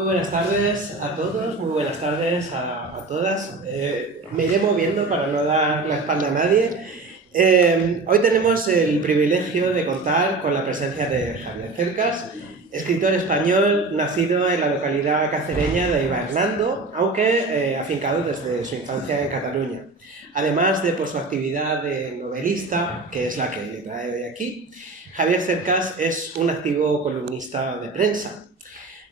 Muy buenas tardes a todos, muy buenas tardes a todas. Me iré moviendo para no dar la espalda a nadie. Hoy tenemos el privilegio de contar con la presencia de Javier Cercas, escritor español nacido en la localidad cacereña de Ibernando, aunque afincado desde su infancia en Cataluña. Además de por su actividad de novelista, que es la que le trae hoy aquí, Javier Cercas es un activo columnista de prensa.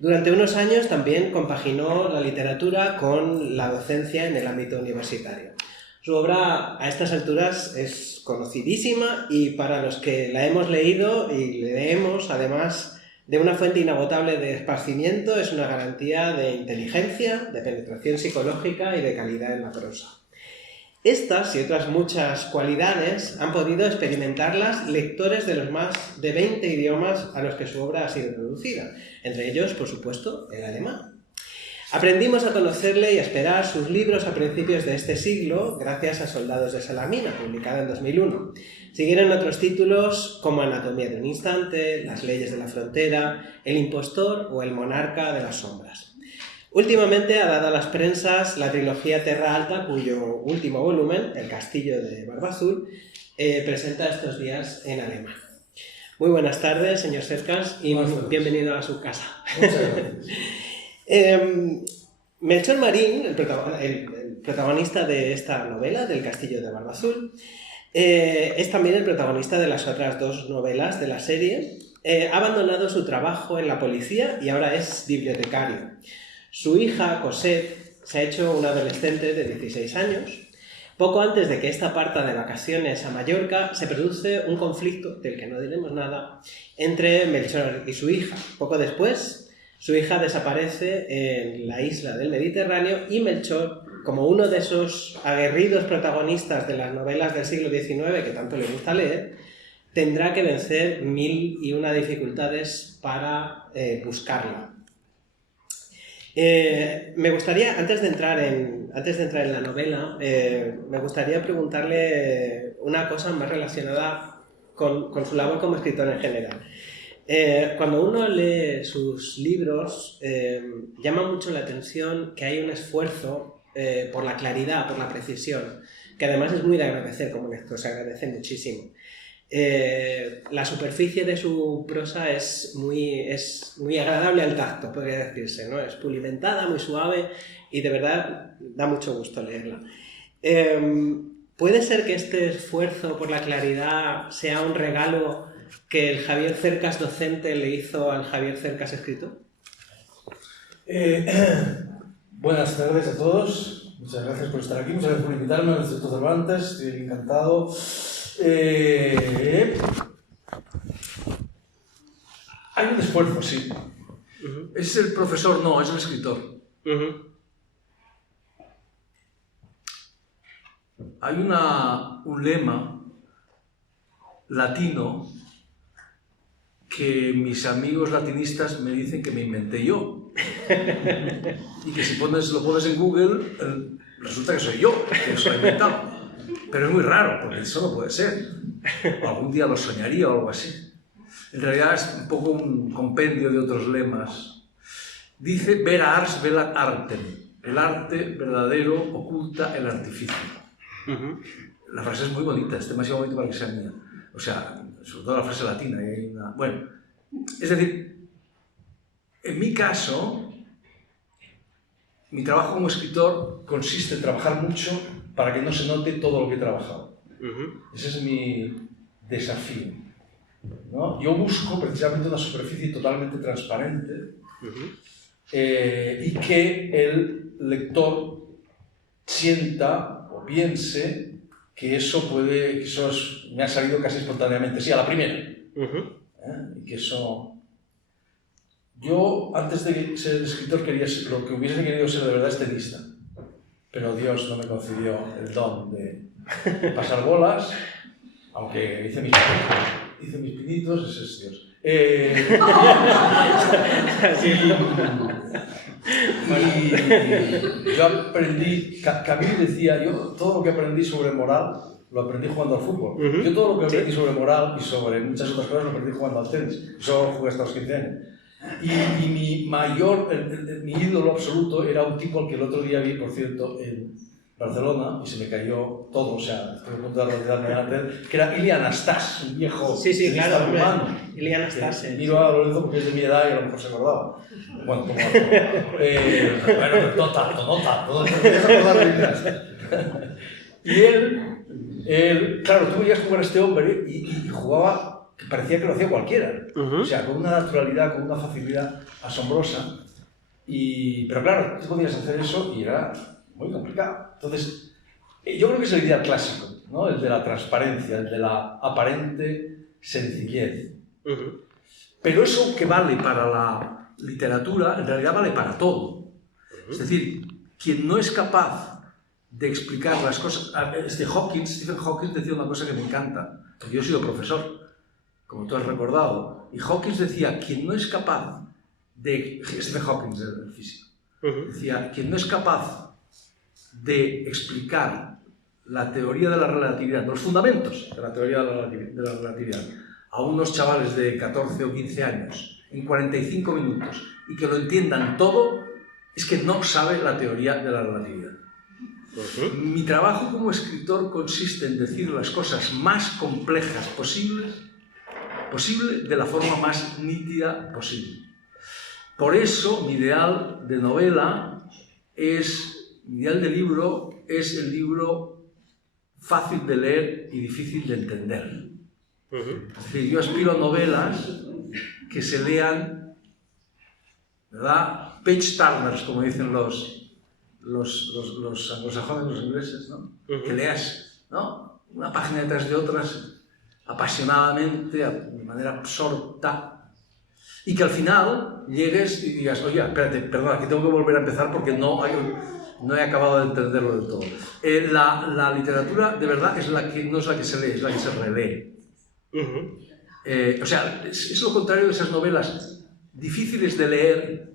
Durante unos años también compaginó la literatura con la docencia en el ámbito universitario. Su obra a estas alturas es conocidísima y para los que la hemos leído y leemos, además de una fuente inagotable de esparcimiento, es una garantía de inteligencia, de penetración psicológica y de calidad en la prosa. Estas y otras muchas cualidades han podido experimentarlas lectores de los más de 20 idiomas a los que su obra ha sido traducida, entre ellos, por supuesto, el alemán. Aprendimos a conocerle y a esperar sus libros a principios de este siglo gracias a Soldados de Salamina, publicada en 2001. Siguieron otros títulos como Anatomía de un instante, Las leyes de la frontera, El impostor o El monarca de las sombras. Últimamente ha dado a las prensas la trilogía Terra Alta, cuyo último volumen, El castillo de Barba Azul, presenta estos días en alemán. Muy buenas tardes, señor Cercas, y bienvenido a su casa. Muchas gracias. Melchor Marín, el protagonista de esta novela, del castillo de Barba Azul, es también el protagonista de las otras dos novelas de la serie. Ha abandonado su trabajo en la policía y ahora es bibliotecario. Su hija, Cosette, se ha hecho una adolescente de 16 años. Poco antes de que ésta parta de vacaciones a Mallorca, se produce un conflicto, del que no diremos nada, entre Melchor y su hija. Poco después, su hija desaparece en la isla del Mediterráneo y Melchor, como uno de esos aguerridos protagonistas de las novelas del siglo XIX que tanto le gusta leer, tendrá que vencer 1001 dificultades para buscarla. Me gustaría, antes de entrar en la novela, me gustaría preguntarle una cosa más relacionada con su labor como escritor en general. Cuando uno lee sus libros, llama mucho la atención que hay un esfuerzo por la claridad, por la precisión, que además es muy de agradecer como lector, se agradece muchísimo. La superficie de su prosa es muy agradable al tacto, podría decirse, ¿no? Es pulimentada, muy suave y de verdad da mucho gusto leerla. ¿Puede ser que este esfuerzo por la claridad sea un regalo que el Javier Cercas docente le hizo al Javier Cercas escritor? Buenas tardes a todos, muchas gracias por estar aquí, muchas gracias por invitarme al Instituto Cervantes, estoy encantado. Hay un esfuerzo, sí. Es el profesor, no, es el escritor. Hay un lema latino que mis amigos latinistas me dicen que me inventé yo. Y que si lo pones en Google, resulta que soy yo, que eso lo he inventado. Pero es muy raro, porque eso no puede ser. Algún día lo soñaría o algo así. En realidad es un poco un compendio de otros lemas. Dice, vera ars velat artem. El arte verdadero oculta el artificio. La frase es muy bonita, es demasiado bonita para que sea mía. O sea, sobre todo la frase latina. Bueno, es decir, en mi caso, mi trabajo como escritor consiste en trabajar mucho para que no se note todo lo que he trabajado. Ese es mi desafío, ¿no? Yo busco precisamente una superficie totalmente transparente y que el lector sienta o piense que eso me ha salido casi espontáneamente, sí, a la primera. Y que eso... Yo, antes de ser escritor, quería ser, lo que hubiese querido ser de verdad es tenista. Pero Dios no me concedió el don de pasar bolas, aunque hice mis pinitos, ese es Dios. Y yo aprendí, Camus decía, yo todo lo que aprendí sobre moral lo aprendí jugando al fútbol. Yo todo lo que aprendí sobre moral y sobre muchas otras cosas lo aprendí jugando al tenis. Yo jugué hasta los 15 años. Y mi mayor, mi ídolo absoluto era un tipo al que el otro día vi, por cierto, en Barcelona, y se me cayó todo, o sea, estoy a punto de olvidarme de él, que era Ili Anastás, un viejo Sí, claro, rumano. Ili Anastás. Miro a Lorenzo porque es de mi edad y a lo mejor se acordaba. Bueno, poco más. Bueno, no tanto, Y él, claro, tú veías jugar a este hombre y jugaba, que parecía que lo hacía cualquiera. O sea, con una naturalidad, con una facilidad asombrosa. Pero claro, tú podías hacer eso y era muy complicado. Entonces, yo creo que es el ideal clásico, ¿no? El de la transparencia, el de la aparente sencillez. Pero eso que vale para la literatura, en realidad vale para todo. Es decir, quien no es capaz de explicar las cosas... Stephen Hawking decía una cosa que me encanta, porque yo he sido profesor, como tú has recordado, y Hawking decía, quien no es capaz de... Stephen Hawking, el físico, decía, quien no es capaz de explicar la teoría de la relatividad, los fundamentos de la teoría de la relatividad, a unos chavales de 14 o 15 años en 45 minutos y que lo entiendan todo, es que no sabe la teoría de la relatividad. Mi trabajo como escritor consiste en decir las cosas más complejas posible de la forma más nítida posible. Por eso mi ideal de novela mi ideal de libro es el libro fácil de leer y difícil de entender. Es decir, yo aspiro a novelas que se lean, ¿verdad? Page-turners, como dicen los anglosajones, los ingleses, ¿no? Que leas, ¿no? Una página detrás de otras, apasionadamente, de manera absorta, y que al final llegues y digas, oye, espérate, perdona, que tengo que volver a empezar porque no he acabado de entenderlo del todo. La literatura, de verdad, no es la que se lee, es la que se relee. O sea, es lo contrario de esas novelas difíciles de leer,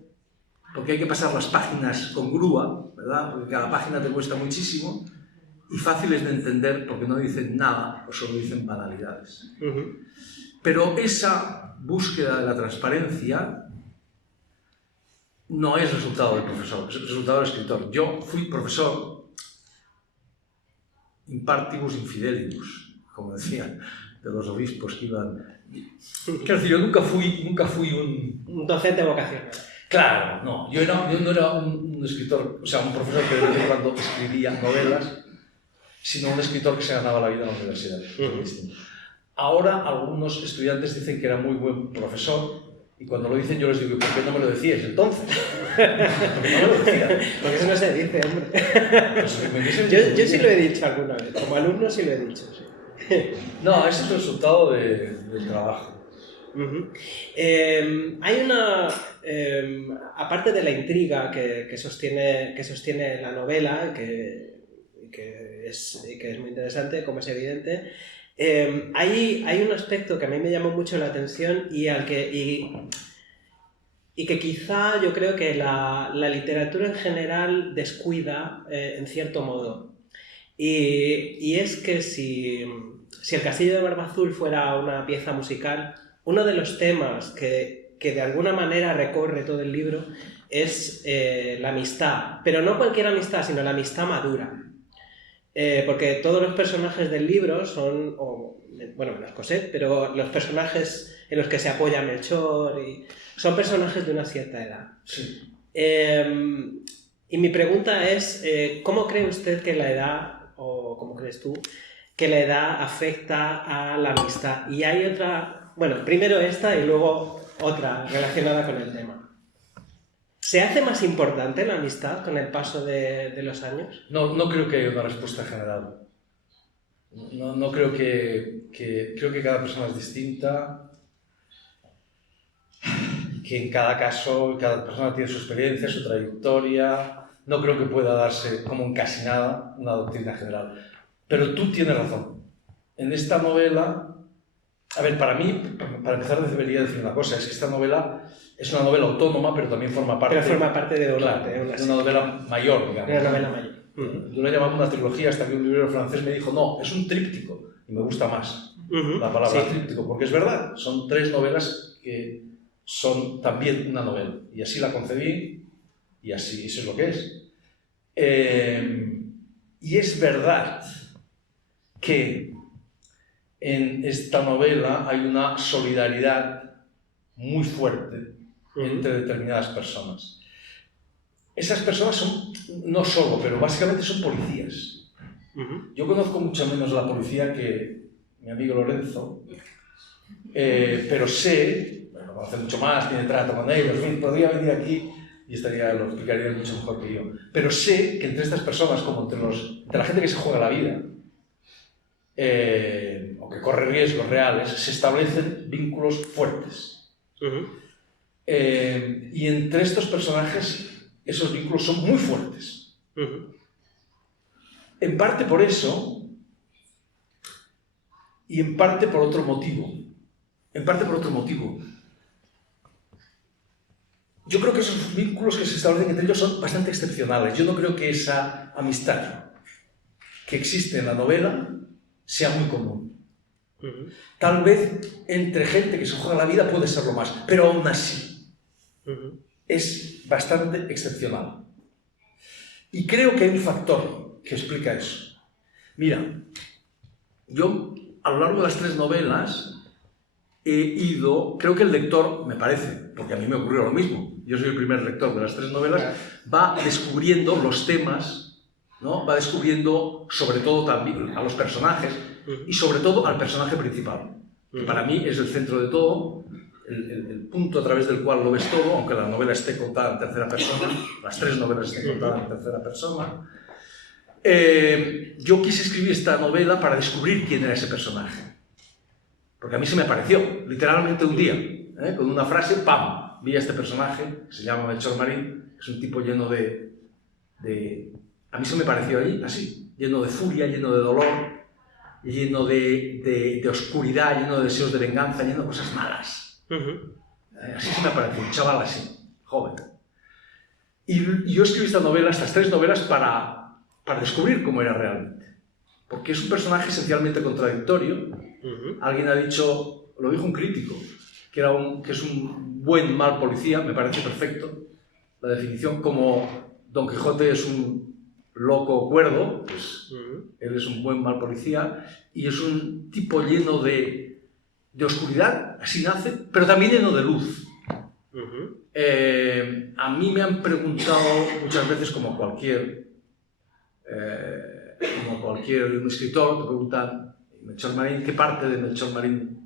porque hay que pasar las páginas con grúa, ¿verdad? Porque cada página te cuesta muchísimo, y fáciles de entender porque no dicen nada o solo dicen banalidades. Pero esa búsqueda de la transparencia no es resultado del profesor, es el resultado del escritor. Yo fui profesor in partibus infidelibus, como decían, de los obispos que iban... Quiero decir, yo nunca fui un docente vocacional. Claro, no. Yo no era un escritor, o sea, un profesor que de vez en cuando escribía novelas, sino un escritor que se ganaba la vida en la universidad. Ahora algunos estudiantes dicen que era muy buen profesor, y cuando lo dicen yo les digo, ¿por qué no me lo decías entonces? Porque no me lo decías. Porque eso no se dice, hombre. Yo sí lo he dicho alguna vez, como alumno sí lo he dicho, sí. No, es el resultado del trabajo. Hay una... aparte de la intriga que sostiene la novela, que es muy interesante, como es evidente, hay un aspecto que a mí me llamó mucho la atención y que quizá yo creo que la literatura en general descuida en cierto modo. Y es que si el Castillo de Barba Azul fuera una pieza musical, uno de los temas que de alguna manera recorre todo el libro es la amistad, pero no cualquier amistad, sino la amistad madura. Porque todos los personajes del libro son, bueno, menos Cosette, pero los personajes en los que se apoya Melchor son personajes de una cierta edad. Sí. Y mi pregunta es, ¿cómo cree usted que la edad, o cómo crees tú, que la edad afecta a la amistad? Y hay otra, bueno, primero esta y luego otra relacionada con el tema. ¿Se hace más importante la amistad con el paso de los años? No creo que haya una respuesta general. No creo creo que cada persona es distinta, que en cada caso cada persona tiene su experiencia, su trayectoria. No creo que pueda darse, como en casi nada, una doctrina general. Pero tú tienes razón. En esta novela... A ver, para mí, para empezar, debería decir una cosa, es que esta novela es una novela autónoma, pero también forma parte... Pero forma parte de una novela mayor, digamos. Una novela mayor. Yo la llamaba una trilogía hasta que un librero francés me dijo, no, es un tríptico, y me gusta más la palabra tríptico, porque es verdad, son 3 novelas que son también una novela. Y así la concebí, y así, eso es lo que es. Y es verdad que en esta novela hay una solidaridad muy fuerte entre determinadas personas. Esas personas son, no solo, pero básicamente son policías. Yo conozco mucho menos la policía que mi amigo Lorenzo, pero sé, bueno, conoce mucho más, tiene trato con ellos, podría venir aquí y lo explicaría mucho mejor que yo. Pero sé que entre estas personas, como entre la gente que se juega la vida, o que corre riesgos reales, se establecen vínculos fuertes. Y entre estos personajes, esos vínculos son muy fuertes. En parte por eso, y en parte por otro motivo. Yo creo que esos vínculos que se establecen entre ellos son bastante excepcionales. Yo no creo que esa amistad que existe en la novela sea muy común. Tal vez entre gente que se juega la vida puede serlo más, pero aún así es bastante excepcional. Y creo que hay un factor que explica eso. Mira, yo a lo largo de las 3 novelas he ido, creo que el lector, me parece, porque a mí me ocurrió lo mismo, yo soy el primer lector de las 3 novelas, va descubriendo los temas, ¿no? Va descubriendo sobre todo también a los personajes y sobre todo al personaje principal, que para mí es el centro de todo, el punto a través del cual lo ves todo, aunque la novela esté contada en tercera persona, las 3 novelas estén contadas en tercera persona. Yo quise escribir esta novela para descubrir quién era ese personaje. Porque a mí se me apareció, literalmente un día, con una frase, ¡pam! Vi a este personaje, que se llama Melchor Marín, es un tipo lleno de... A mí se me pareció allí, así, lleno de furia, lleno de dolor, lleno de oscuridad, lleno de deseos de venganza, lleno de cosas malas. Así se me apareció, un chaval así, joven. Y yo escribí estas 3 novelas para descubrir cómo era realmente. Porque es un personaje esencialmente contradictorio. Alguien ha dicho, lo dijo un crítico, que es un buen mal policía, me parece perfecto la definición, como Don Quijote es un loco cuerdo, pues él es un buen mal policía, y es un tipo lleno de oscuridad, así nace, pero también lleno de luz. A mí me han preguntado muchas veces, como cualquier escritor, te preguntan, Melchor Marín, ¿qué parte de Melchor Marín?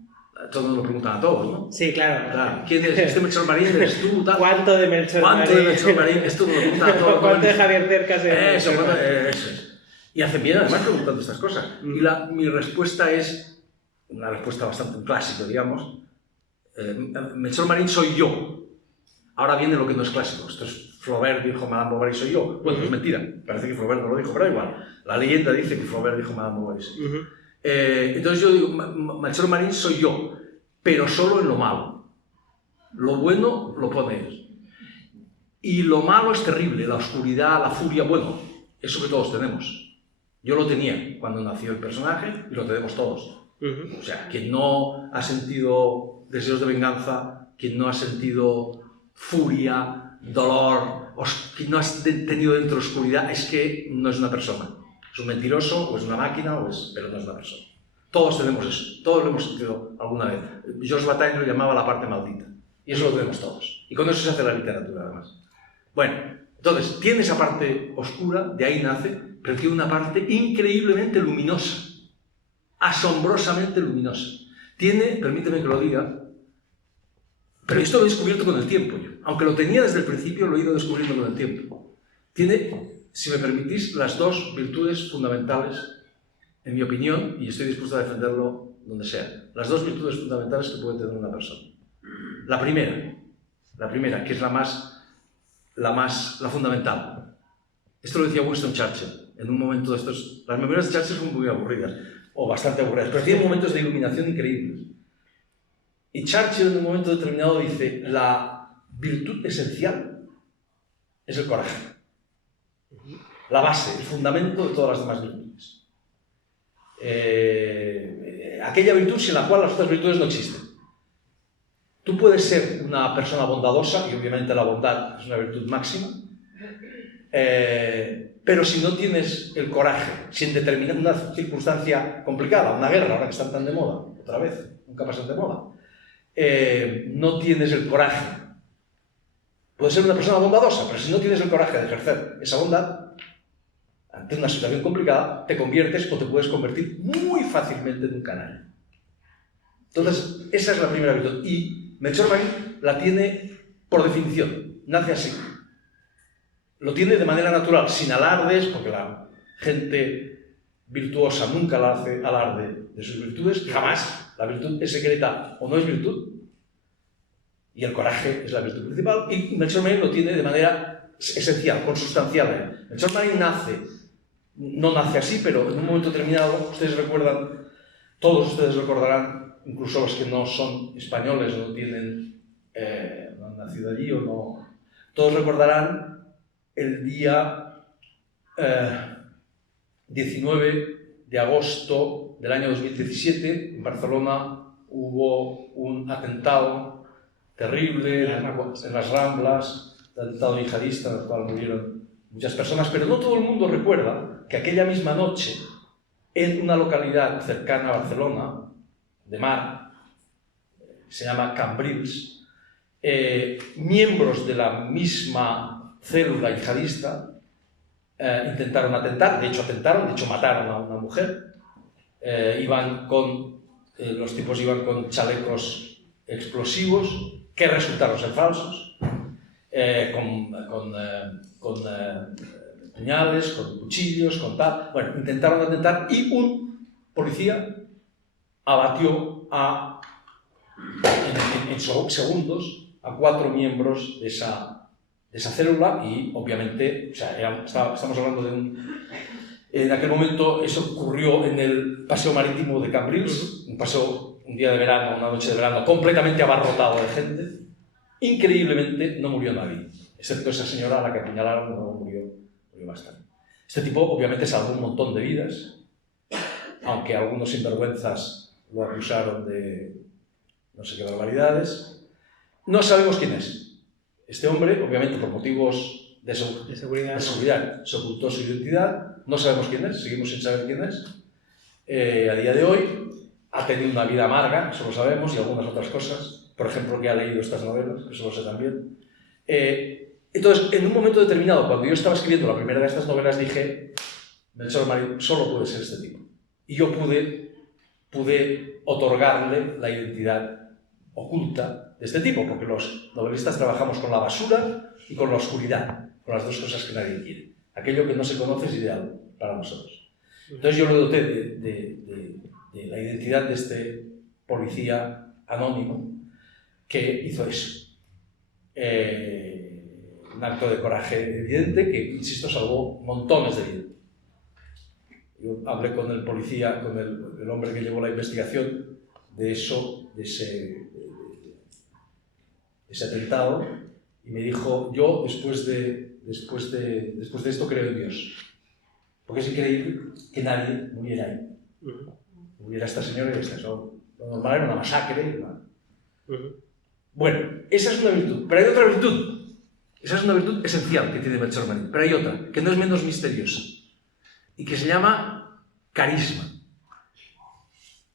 Todos nos lo preguntan a todos, ¿no? Sí, claro. ¿Quién es este Melchor Marín? ¿Eres tú? Tal? ¿Cuánto de Melchor Marín? ¿Cuánto de Melchor Marín? Esto nos lo preguntan a todos. ¿Cuánto de Javier Cercas? Eso es. Y hacen bien además preguntando estas cosas. Y mi respuesta es una respuesta bastante clásica, digamos. Melchor Marín soy yo. Ahora viene lo que no es clásico. Esto es Flaubert dijo Madame Bovary soy yo. Bueno, es mentira. Parece que Flaubert no lo dijo, pero da igual. La leyenda dice que Flaubert dijo Madame Bovary soy yo. Entonces yo digo, Melchor Marín soy yo, pero solo en lo malo. Lo bueno lo pone él. Y lo malo es terrible, la oscuridad, la furia, bueno, eso que todos tenemos. Yo lo tenía cuando nació el personaje y lo tenemos todos. O sea, quien no ha sentido deseos de venganza, quien no ha sentido furia, dolor, quien no ha tenido dentro oscuridad, es que no es una persona. Es un mentiroso, o es una máquina, pero no es una persona. Todos tenemos eso, todos lo hemos sentido alguna vez. Georges Bataille lo llamaba la parte maldita. Y eso lo tenemos todos. Y con eso se hace la literatura, además. Bueno, entonces, tiene esa parte oscura, de ahí nace, pero tiene una parte increíblemente luminosa. Asombrosamente luminosa. Tiene, permíteme que lo diga, pero esto lo he descubierto con el tiempo yo. Aunque lo tenía desde el principio, lo he ido descubriendo con el tiempo. Tiene, si me permitís, las 2 virtudes fundamentales, en mi opinión, y estoy dispuesto a defenderlo donde sea, las 2 virtudes fundamentales que puede tener una persona. La primera, que es la fundamental. Esto lo decía Winston Churchill, en un momento de estos... Las memorias de Churchill son muy aburridas, o bastante aburridas, pero tiene momentos de iluminación increíbles. Y Churchill en un momento determinado dice, la virtud esencial es el coraje. La base, el fundamento de todas las demás virtudes. Aquella virtud sin la cual las otras virtudes no existen. Tú puedes ser una persona bondadosa, y obviamente la bondad es una virtud máxima, pero si no tienes el coraje, si en determinada una circunstancia complicada, una guerra, ahora que están tan de moda, otra vez, nunca pasan de moda, no tienes el coraje, puedes ser una persona bondadosa, pero si no tienes el coraje de ejercer esa bondad, ante una situación complicada, te conviertes o te puedes convertir muy fácilmente en un canalla. Entonces, esa es la primera virtud. Y Melchor Marín la tiene por definición, nace así. Lo tiene de manera natural, sin alardes, porque la gente virtuosa nunca la hace alarde de sus virtudes, jamás. La virtud es secreta o no es virtud, y el coraje es la virtud principal, y Melchor Marín lo tiene de manera esencial, consustancial. Melchor Marín no nace así, pero en un momento determinado, ustedes recuerdan, todos ustedes recordarán, incluso los que no son españoles o no han nacido allí o no, todos recordarán el día 19 de agosto del año 2017, en Barcelona hubo un atentado terrible en las Ramblas, un atentado yihadista en el cual murieron muchas personas, pero no todo el mundo recuerda que aquella misma noche, en una localidad cercana a Barcelona, de mar, se llama Cambrils, miembros de la misma célula yihadista intentaron atentar, de hecho mataron a una mujer, los tipos iban con chalecos explosivos que resultaron ser falsos, con puñales, con cuchillos, con tal. Bueno, intentaron atentar y un policía abatió en segundos a 4 miembros de esa célula y obviamente, o sea, estamos hablando de en aquel momento eso ocurrió en el paseo marítimo de Cambrils, un día de verano, una noche de verano completamente abarrotado de gente. Increíblemente no murió nadie, excepto esa señora a la que apuñalaron, no murió bastante. Este tipo obviamente salvó un montón de vidas, aunque algunos sinvergüenzas lo acusaron de no sé qué barbaridades. No sabemos quién es. Este hombre, obviamente por motivos de seguridad, se ocultó su identidad. No sabemos quién es, seguimos sin saber quién es. A día de hoy ha tenido una vida amarga, eso lo sabemos, y algunas otras cosas. Por ejemplo, que ha leído estas novelas, eso lo sé también. Entonces, en un momento determinado, cuando yo estaba escribiendo la primera de estas novelas, dije, Melchor Marín solo puede ser este tipo. Y yo pude otorgarle la identidad oculta de este tipo, porque los novelistas trabajamos con la basura y con la oscuridad, con las dos cosas que nadie quiere. Aquello que no se conoce es ideal para nosotros. Entonces yo lo doté de la identidad de este policía anónimo que hizo eso. Un acto de coraje evidente que, insisto, salvó montones de vidas. Yo hablé con el policía, con el hombre que llevó la investigación de ese atentado, y me dijo, yo después de esto creo en Dios. Porque es increíble que nadie muriera ahí. Muriera esta señora y esta. Lo normal era una masacre. Bueno, esa es una virtud. Pero hay otra virtud. Esa es una virtud esencial que tiene Melchor Marín. Pero hay otra, que no es menos misteriosa. Y que se llama carisma.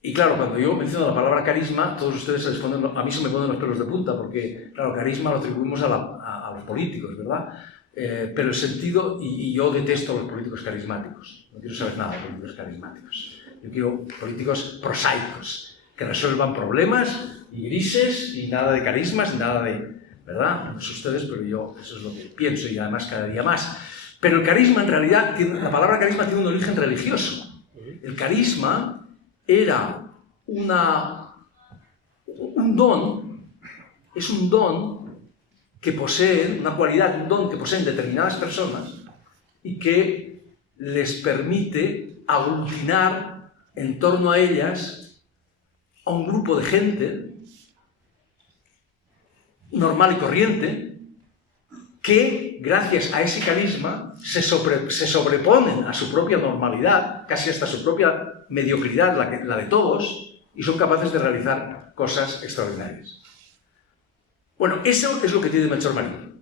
Y claro, cuando yo menciono la palabra carisma, todos ustedes a mí se me ponen los pelos de punta, porque, claro, carisma lo atribuimos a los políticos, ¿verdad? Pero el sentido, y yo detesto a los políticos carismáticos, no quiero saber nada de políticos carismáticos. Yo quiero políticos prosaicos, que resuelvan problemas y grises, y nada de carismas, nada de... ¿verdad? No sé ustedes, pero yo eso es lo que pienso, y además cada día más. Pero el carisma, en realidad, la palabra carisma tiene un origen religioso. El carisma era un don, es un don que poseen, una cualidad, un don que poseen determinadas personas y que les permite aglutinar en torno a ellas a un grupo de gente normal y corriente que, gracias a ese carisma, se sobreponen a su propia normalidad, casi hasta su propia mediocridad, la de todos, y son capaces de realizar cosas extraordinarias. Bueno, eso es lo que tiene Melchor Marín.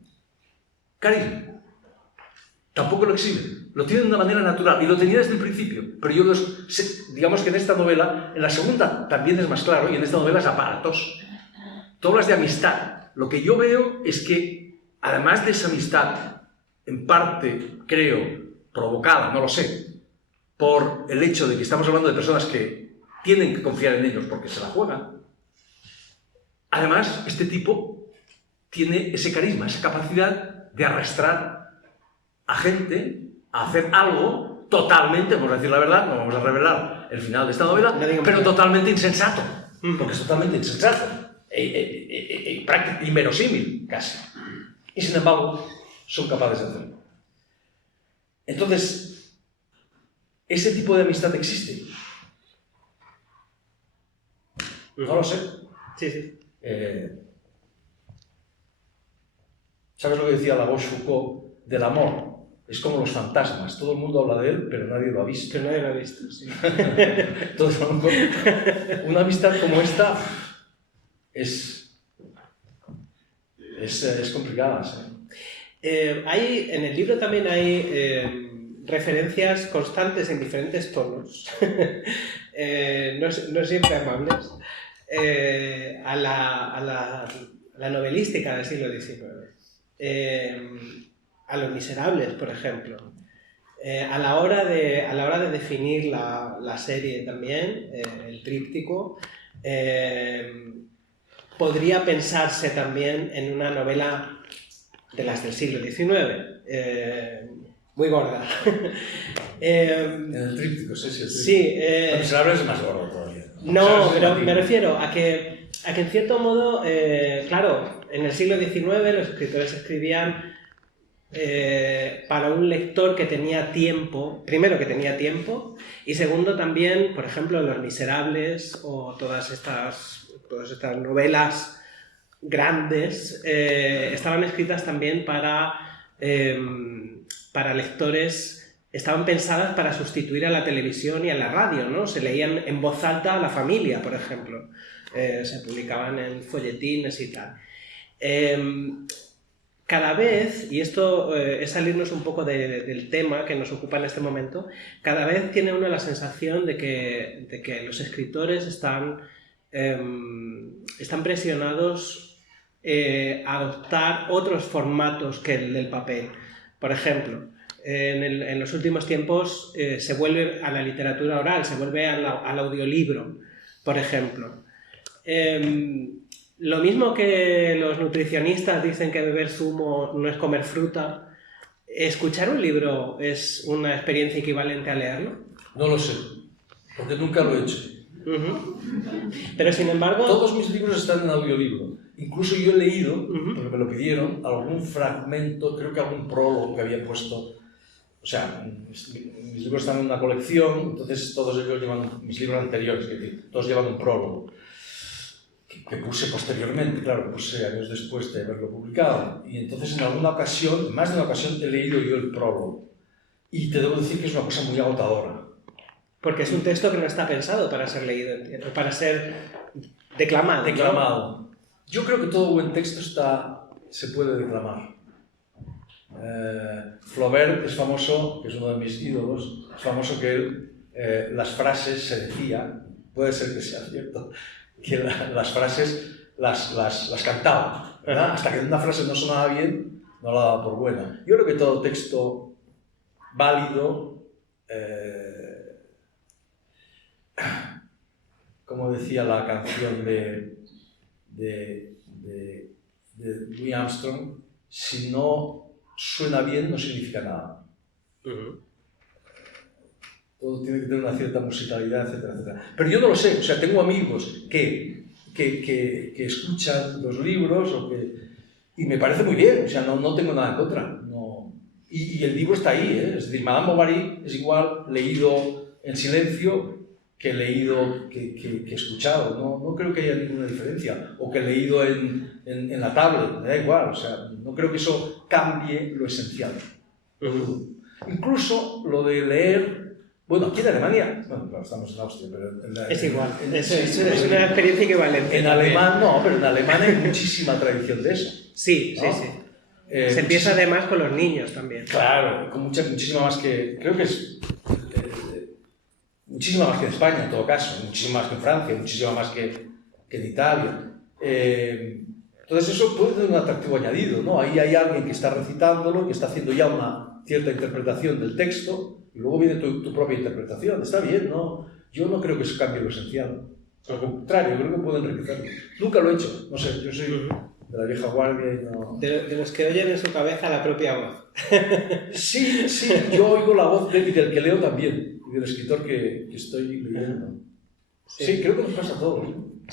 Carisma. Tampoco lo exhibe. Lo tiene de una manera natural. Y lo tenía desde el principio. Pero yo, digamos que en esta novela, en la segunda también es más claro, y en esta novela es aparatos. Tú hablas de amistad. Lo que yo veo es que, además de esa amistad, en parte, creo, provocada, no lo sé, por el hecho de que estamos hablando de personas que tienen que confiar en ellos porque se la juegan, además, este tipo tiene ese carisma, esa capacidad de arrastrar a gente a hacer algo totalmente, por decir la verdad, no vamos a revelar el final de esta novela, pero totalmente insensato, porque es totalmente insensato, inverosímil casi. Y sin embargo, son capaces de hacerlo. Entonces, ¿ese tipo de amistad existe? No lo sé. Sí, sí. ¿Sabes lo que decía Larochefoucauld del amor? Es como los fantasmas, todo el mundo habla de él, pero nadie lo ha visto. Pero nadie lo ha visto, sí. Entonces, una amistad como esta es complicada, ¿sí? En el libro también hay referencias constantes en diferentes tonos, no siempre amables, a la novelística del siglo XIX. A Los Miserables, por ejemplo. A la hora de definir la serie también, el tríptico, podría pensarse también en una novela de las del siglo XIX, muy gorda. En el tríptico, sí. Sí. Los Miserables es más gordo todavía. No, pero me refiero a que en cierto modo, claro, en el siglo XIX los escritores escribían para un lector que tenía tiempo, primero que tenía tiempo, y segundo también, por ejemplo, Los Miserables o todas estas novelas grandes estaban escritas también para lectores, estaban pensadas para sustituir a la televisión y a la radio, ¿no? Se leían en voz alta a la familia, por ejemplo, se publicaban en folletines y tal. Cada vez, y esto es salirnos un poco del tema que nos ocupa en este momento, cada vez tiene uno la sensación de que los escritores están presionados a adoptar otros formatos que el del papel. Por ejemplo, en los últimos tiempos se vuelve a la literatura oral, se vuelve al audiolibro, por ejemplo. Lo mismo que los nutricionistas dicen que beber zumo no es comer fruta, ¿escuchar un libro es una experiencia equivalente a leerlo? No lo sé, porque nunca lo he hecho. Pero sin embargo... Todos mis libros están en audiolibro. Incluso yo he leído, porque me lo pidieron, algún fragmento, creo que algún prólogo que había puesto. O sea, mis libros están en una colección, entonces todos ellos llevan, mis libros anteriores, es decir, todos llevan un prólogo. Que puse posteriormente, claro, puse años después de haberlo publicado. Y entonces en alguna ocasión, más de una ocasión, he leído yo el prólogo. Y te debo decir que es una cosa muy agotadora. Porque es un texto que no está pensado para ser leído, para ser declamado. Declamado. ¿No? Yo creo que todo buen texto se puede declamar. Flaubert es famoso, que es uno de mis ídolos, es famoso que él, las frases se decía, puede ser que sea cierto, que las frases las cantaba, ¿verdad? Hasta que una frase no sonaba bien, no la daba por buena. Yo creo que todo texto válido, como decía la canción de Louis Armstrong, si no suena bien no significa nada. Todo tiene que tener una cierta musicalidad, etcétera, etcétera. Pero yo no lo sé, o sea, tengo amigos que escuchan los libros y me parece muy bien, o sea, no tengo nada en contra. No. Y el libro está ahí, ¿eh? Es decir, Madame Bovary es igual leído en silencio que leído, que escuchado. No creo que haya ninguna diferencia. O que leído en la tablet, me da igual, o sea, no creo que eso cambie lo esencial. Incluso lo de leer Bueno, aquí en Alemania, bueno, claro, estamos en Austria, pero... Es igual, es una experiencia equivalente. En alemán no, pero en alemán hay muchísima tradición de eso. Sí, ¿no? sí, sí. Se empieza además con los niños también. Claro, con muchísima más que... Creo que es... muchísima más que en España, en todo caso. Muchísima más que en Francia, muchísima más que en Italia. Entonces eso puede tener un atractivo añadido, ¿no? Ahí hay alguien que está recitándolo, que está haciendo ya una cierta interpretación del texto, y luego viene tu propia interpretación. Está bien, ¿no? Yo no creo que eso cambie lo esencial. Al contrario, creo que puede enriquecerlo. Nunca lo he hecho. No sé, yo soy de la vieja guardia y no... De los que oyen en su cabeza la propia voz. Sí, yo oigo la voz del que leo también, y del escritor que estoy leyendo. Sí, creo que nos pasa a todos.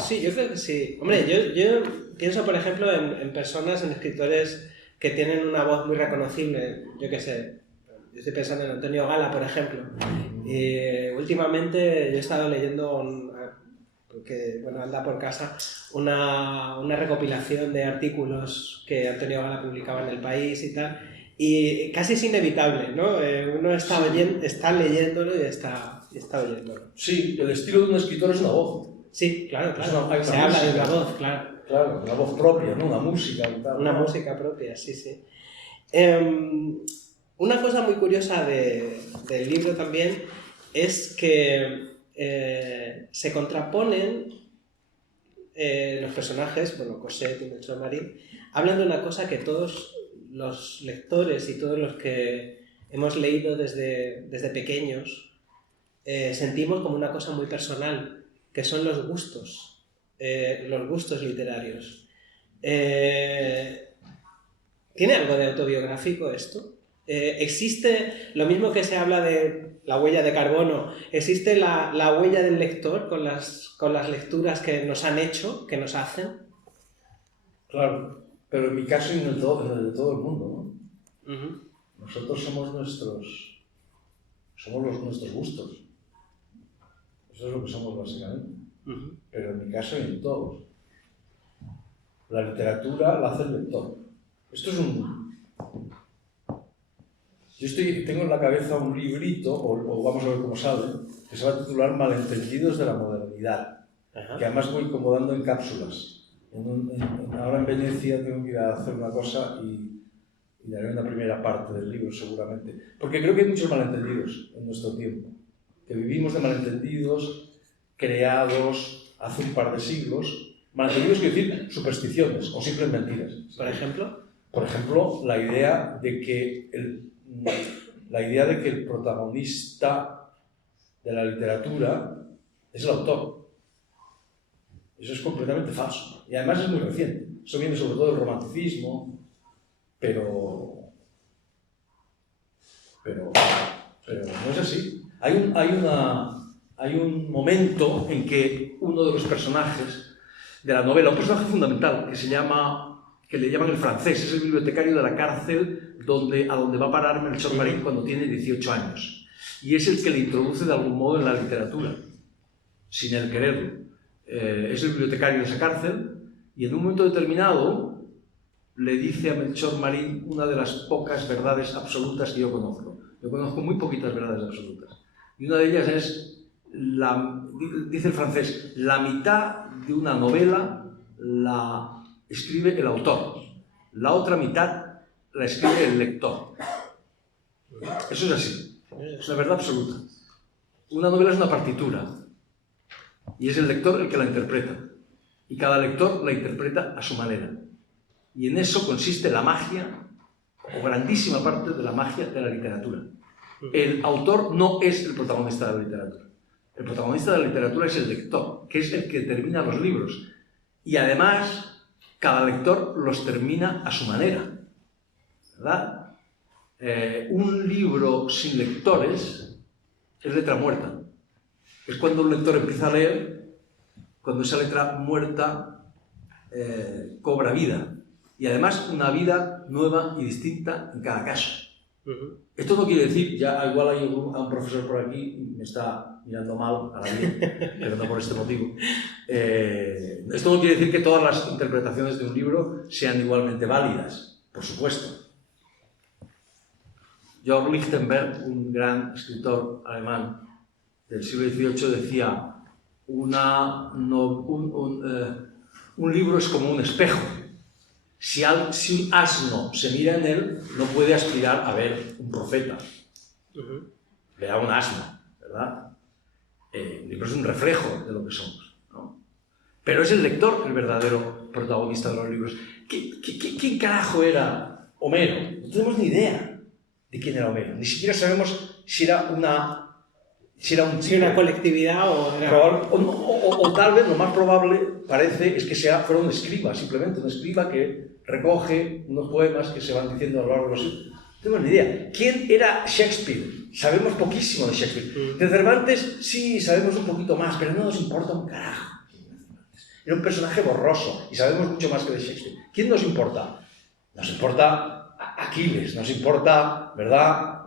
Sí, yo creo que sí. Hombre, yo pienso, por ejemplo, en personas, en escritores que tienen una voz muy reconocible. Yo qué sé, yo estoy pensando en Antonio Gala, por ejemplo. Últimamente yo he estado leyendo, porque bueno, anda por casa, una recopilación de artículos que Antonio Gala publicaba en El País y tal. Y casi es inevitable, ¿no? Uno está leyéndolo y está oyéndolo. Sí, el estilo de un escritor es una voz. Sí, claro. Se habla de una voz, claro. Claro, una voz propia, ¿no? Una música y tal. Una música propia, sí. Una cosa muy curiosa del libro también es que se contraponen los personajes, bueno, Cosette y Melchor Marín, hablan de una cosa que todos los lectores y todos los que hemos leído desde pequeños sentimos como una cosa muy personal, que son los gustos literarios. ¿Tiene algo de autobiográfico esto? ¿Existe lo mismo que se habla de la huella de carbono? ¿Existe la huella del lector con las lecturas que nos han hecho, que nos hacen? Claro, pero en mi caso y en el de todo el mundo, ¿no? Uh-huh. Nosotros somos nuestros gustos. Eso es lo que somos básicamente. Uh-huh. Pero en mi caso y en todos. La literatura la hace el lector. Esto es tengo en la cabeza un librito, o vamos a ver cómo sale, que se va a titular Malentendidos de la modernidad, que además voy como dando en cápsulas. Ahora en Venecia tengo que ir a hacer una cosa y daré una primera parte del libro seguramente, porque creo que hay muchos malentendidos en nuestro tiempo, que vivimos de malentendidos creados hace un par de siglos. Malentendidos quiere decir supersticiones o simples mentiras. ¿Por ejemplo? Por ejemplo, la idea de que el protagonista de la literatura es el autor. Eso es completamente falso. Y además es muy reciente. Eso viene sobre todo del romanticismo, pero no es así. Hay un momento en que uno de los personajes de la novela, un personaje fundamental que le llaman el francés, es el bibliotecario de la cárcel a donde va a parar Melchor Marín cuando tiene 18 años. Y es el que le introduce de algún modo en la literatura, sin él quererlo. Es el bibliotecario de esa cárcel y en un momento determinado le dice a Melchor Marín una de las pocas verdades absolutas que yo conozco. Yo conozco muy poquitas verdades absolutas. Y una de ellas es, dice el francés, la mitad de una novela la escribe el autor, la otra mitad la escribe el lector. Eso es así, es una verdad absoluta. Una novela es una partitura y es el lector el que la interpreta. Y cada lector la interpreta a su manera. Y en eso consiste la magia, o grandísima parte de la magia de la literatura. El autor no es el protagonista de la literatura. El protagonista de la literatura es el lector, que es el que termina los libros. Y además, cada lector los termina a su manera. ¿Verdad? Un libro sin lectores es letra muerta. Es cuando un lector empieza a leer, cuando esa letra muerta cobra vida. Y además una vida nueva y distinta en cada caso. Uh-huh. Esto no quiere decir, ya igual hay un profesor por aquí y me está mirando mal a la vida, pero no por este motivo. Esto no quiere decir que todas las interpretaciones de un libro sean igualmente válidas, por supuesto. Georg Lichtenberg, un gran escritor alemán, del siglo XVIII decía un libro es como un espejo. Si un asno se mira en él, no puede aspirar a ver un profeta. Verá un asno, ¿verdad? El libro es un reflejo de lo que somos, ¿no? Pero es el lector el verdadero protagonista de los libros. ¿Quién carajo era Homero? No tenemos ni idea de quién era Homero. Ni siquiera sabemos si era una colectividad o tal vez lo más probable parece es que fuera un escriba, simplemente un escriba que recoge unos poemas que se van diciendo a lo largo de los siglos. No tengo ni idea. ¿Quién era Shakespeare? Sabemos poquísimo de Shakespeare. De Cervantes sí sabemos un poquito más, pero no nos importa un carajo. Era un personaje borroso y sabemos mucho más que de Shakespeare. ¿Quién nos importa? Nos importa Aquiles, nos importa, ¿verdad?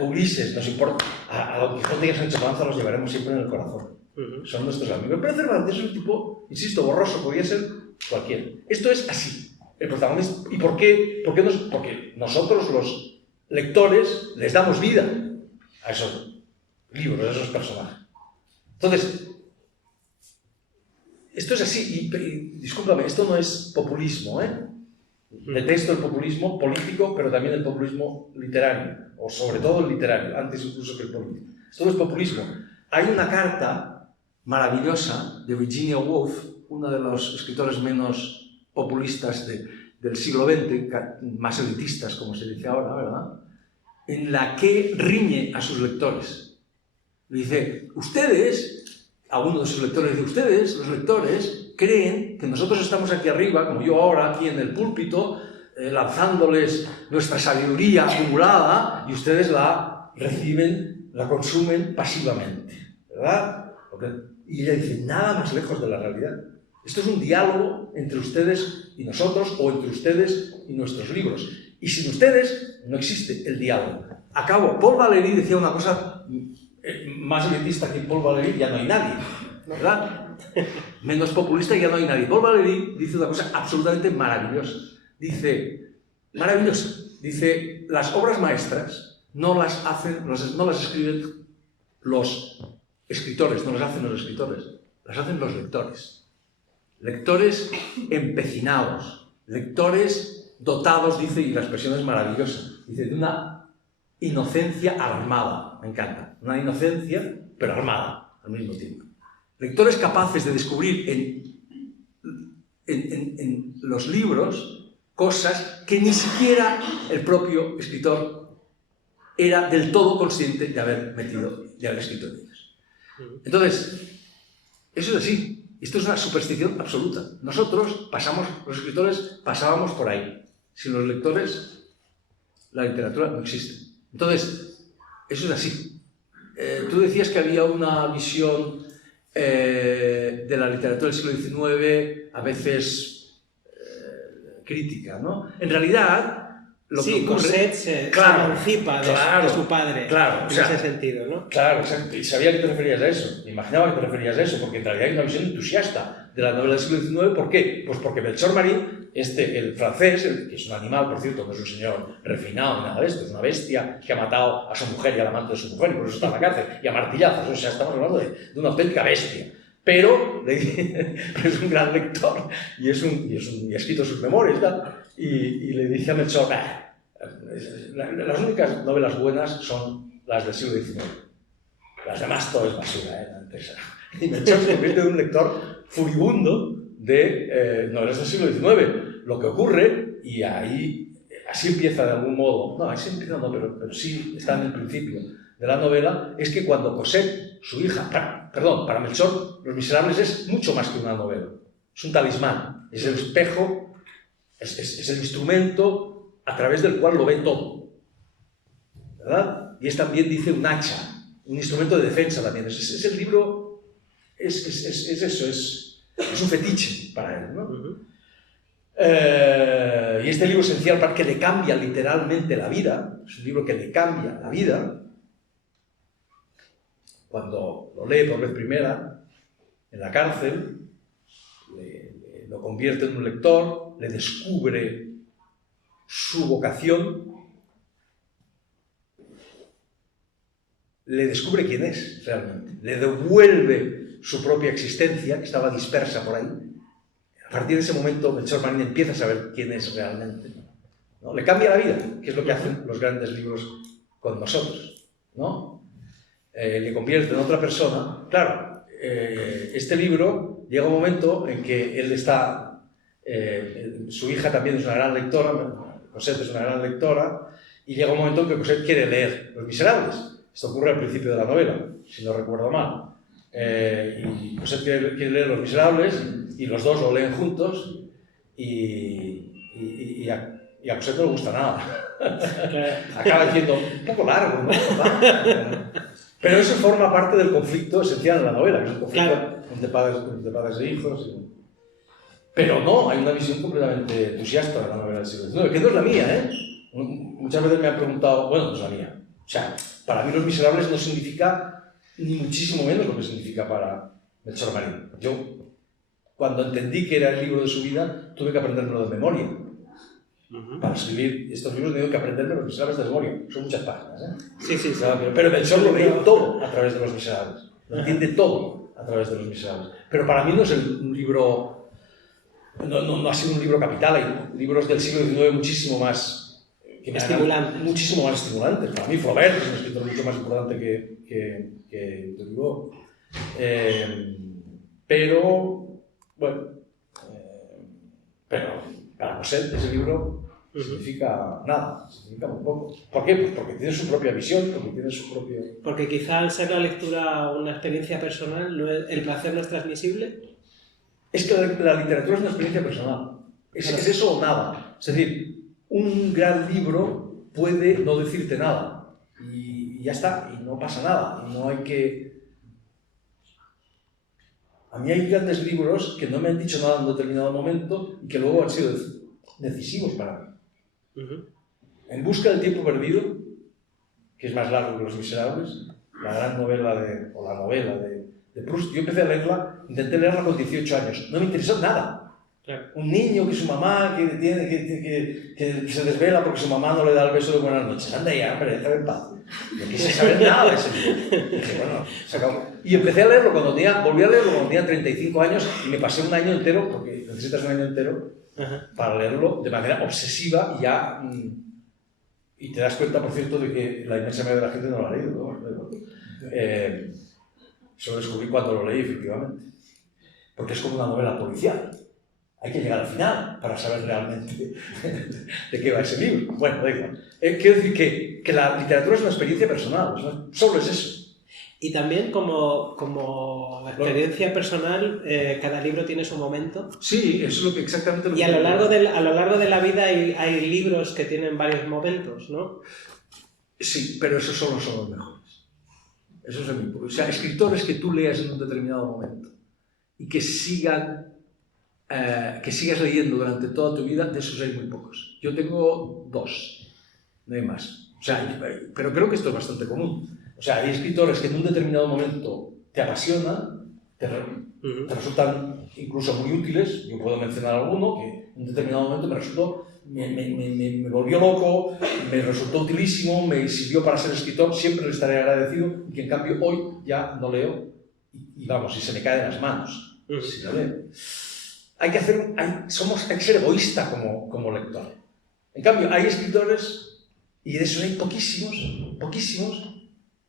Ulises, nos importa. A Don Quijote y a Sancho Panza los llevaremos siempre en el corazón. Son nuestros amigos. Pero Cervantes es un tipo, insisto, borroso, podría ser cualquiera. Esto es así. El protagonista. ¿Y por qué? Porque nosotros, los lectores, les damos vida a esos libros, a esos personajes. Entonces, esto es así. Y discúlpame, esto no es populismo, ¿eh? Detesto el populismo político, pero también el populismo literario, o sobre todo el literario, antes incluso que el político. Esto no es populismo. Hay una carta maravillosa de Virginia Woolf, una de los escritores menos populistas del siglo XX, más elitistas, como se dice ahora, ¿verdad? En la que riñe a sus lectores. Dice, ustedes, a uno de sus lectores dice, ustedes, los lectores, creen que nosotros estamos aquí arriba, como yo ahora, aquí en el púlpito, lanzándoles nuestra sabiduría acumulada, y ustedes la reciben, la consumen pasivamente, ¿verdad? Y ella dice, nada más lejos de la realidad. Esto es un diálogo entre ustedes y nosotros, o entre ustedes y nuestros libros. Y sin ustedes no existe el diálogo. Acabo, Paul Valéry decía una cosa más elitista que Paul Valéry, ya no hay nadie, ¿verdad? Menos populista, ya no hay nadie. Paul Valéry dice una cosa absolutamente maravillosa. Dice, las obras maestras no las escriben los escritores, no las hacen los escritores, las hacen los lectores. Lectores empecinados, lectores dotados, dice, y la expresión es maravillosa, dice, de una inocencia armada, me encanta, una inocencia, pero armada al mismo tiempo. Lectores capaces de descubrir en los libros cosas que ni siquiera el propio escritor era del todo consciente de haber escrito en ellos. Entonces, eso es así. Esto es una superstición absoluta. Nosotros los escritores pasábamos por ahí. Sin los lectores, la literatura no existe. Entonces, eso es así. Tú decías que había una visión de la literatura del siglo XIX, a veces crítica, ¿no? En realidad, lo que ocurre... Cosette se emancipa de su padre, en ese sentido, ¿no? Claro, exacto. Y sabía que te referías a eso. Me imaginaba que te referías a eso, porque en realidad hay una visión entusiasta de la novela del siglo XIX. ¿Por qué? Pues porque Melchor Marín, el francés, que es un animal, por cierto, no es un señor refinado ni nada de esto, es una bestia que ha matado a su mujer y al amante de su mujer, y por eso está en la cárcel, y a martillazos. O sea, estamos hablando de una auténtica bestia. Pero es un gran lector y ha escrito sus memorias y le dice a Melchor, las únicas novelas buenas son las del siglo XIX. Las demás todo es basura. Y Melchor se convierte en un lector furibundo de novelas del siglo XIX. Lo que ocurre, y así empieza de algún modo, no, así empieza no, pero sí está en el principio de la novela, es que cuando Cosette, su hija, para Melchor, Los Miserables es mucho más que una novela. Es un talismán, es el espejo, es el instrumento a través del cual lo ve todo. ¿Verdad? Y es también, dice, un hacha, un instrumento de defensa también. Es el libro, es eso, es un fetiche para él, ¿no? Y este libro esencial para que le cambia literalmente la vida, es un libro que le cambia la vida. Cuando lo lee por vez primera en la cárcel, lo convierte en un lector, le descubre su vocación. le descubre quién es realmente, le devuelve su propia existencia, que estaba dispersa por ahí. A partir de ese momento, Melchor Marín empieza a saber quién es realmente, ¿no? Le cambia la vida, que es lo que hacen los grandes libros con nosotros, ¿no? Le convierte en otra persona. Claro, este libro llega un momento en que él está... su hija también es una gran lectora, Cosette es una gran lectora, y llega un momento en que Cosette quiere leer Los Miserables. Esto ocurre al principio de la novela, si no recuerdo mal. Y Cosette quiere leer Los Miserables, y los dos lo leen juntos, y a Cosette no le gusta nada. Acaba diciendo, un poco largo, ¿no? Pero eso forma parte del conflicto esencial en la novela, que es el conflicto entre padres e hijos. Pero no, hay una visión completamente entusiasta de la novela del siglo XIX, que no es la mía, ¿eh? Muchas veces me han preguntado, bueno, no es la mía. O sea, para mí Los Miserables no significa ni muchísimo menos lo que significa para Melchor Marín. Yo, cuando entendí que era el libro de su vida, tuve que aprendérmelo de memoria. Para escribir estos libros he tenido que aprenderme Los Miserables de memoria. Son muchas páginas, ¿eh? Sí, sí, sí. Pero Melchor lo veía todo a través de Los Miserables. Lo entiende todo a través de Los Miserables. Pero para mí no es un libro... No ha sido un libro capital. Hay libros del siglo XIX muchísimo más... Muchísimo más estimulantes. Para mí Flaubert es un escritor mucho más importante que Hugo. Pero, bueno... pero para Cosette ese libro significa nada, significa muy poco. ¿Por qué? Pues porque tiene su propia visión, porque tiene su propio... Porque quizá al ser la lectura una experiencia personal, el placer no es transmisible. Es que la literatura es una experiencia personal. ¿Es eso o nada? Es decir, un gran libro puede no decirte nada y ya está, y no pasa nada, y no hay que... A mí hay grandes libros que no me han dicho nada en un determinado momento y que luego han sido decisivos para mí. En busca del tiempo perdido, que es más largo que Los Miserables, la gran novela de Proust, yo empecé a leerla, intenté leerla con 18 años, no me interesó nada. Claro. Un niño que su mamá que se desvela porque su mamá no le da el beso de buenas noches. Anda ya, hombre, déjame en paz. No quise saber nada de ese libro. Dije, bueno, se acabó. Y empecé a leerlo volví a leerlo cuando tenía 35 años y me pasé un año entero, porque necesitas un año entero para leerlo de manera obsesiva y ya... Y te das cuenta, por cierto, de que la inmensa mayoría de la gente no lo ha leído, ¿no? Eso lo descubrí cuando lo leí, efectivamente. Porque es como una novela policial. Hay que llegar al final para saber realmente de qué va ese libro. Bueno, da igual. Quiero decir que la literatura es una experiencia personal, ¿no? Solo es eso. Y también como experiencia personal, cada libro tiene su momento. Sí, eso es lo que exactamente lo que... Y a lo largo de la vida hay libros que tienen varios momentos, ¿no? Sí, pero esos solo son los mejores. Eso es el mismo. O sea, escritores que tú leas en un determinado momento y que sigas leyendo durante toda tu vida, de esos hay muy pocos. Yo tengo 2, no hay más. O sea, pero creo que esto es bastante común. O sea, hay escritores que en un determinado momento te apasionan, te resultan incluso muy útiles. Yo puedo mencionar alguno que en un determinado momento me volvió loco, me resultó utilísimo, me sirvió para ser escritor, siempre le estaré agradecido, y que en cambio hoy ya no leo y vamos, y se me cae de las manos si lo leo. Hay que ser egoísta como lector. En cambio, hay escritores, y de esos hay poquísimos,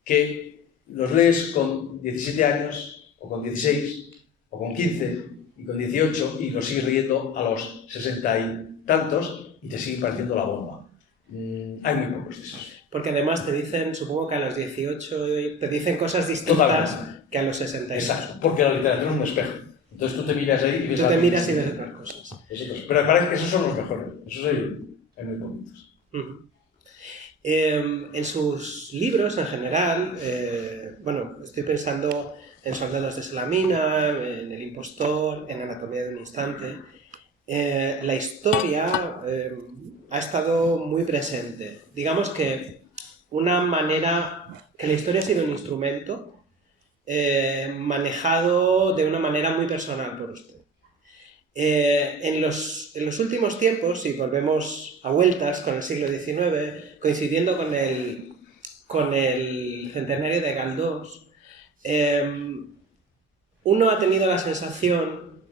que los lees con 17 años, o con 16, o con 15, y con 18, y los sigues leyendo a los 60 y tantos, y te siguen pareciendo la bomba. Hay muy pocos de esos. Porque además te dicen, supongo que a los 18, te dicen cosas distintas que a los 60. Exacto, porque la literatura es un espejo. Entonces tú te miras ahí y ves... Tú te miras y ves otras cosas. Pero parece que esos son los mejores. Esos hay muy poquitos. En sus libros, en general, bueno, estoy pensando en Soldados de Salamina, en El Impostor, en Anatomía de un Instante. La historia ha estado muy presente. Digamos que la historia ha sido un instrumento manejado de una manera muy personal por usted. En los últimos tiempos, si volvemos a vueltas con el siglo XIX, coincidiendo con con el centenario de Galdós, uno ha tenido la sensación,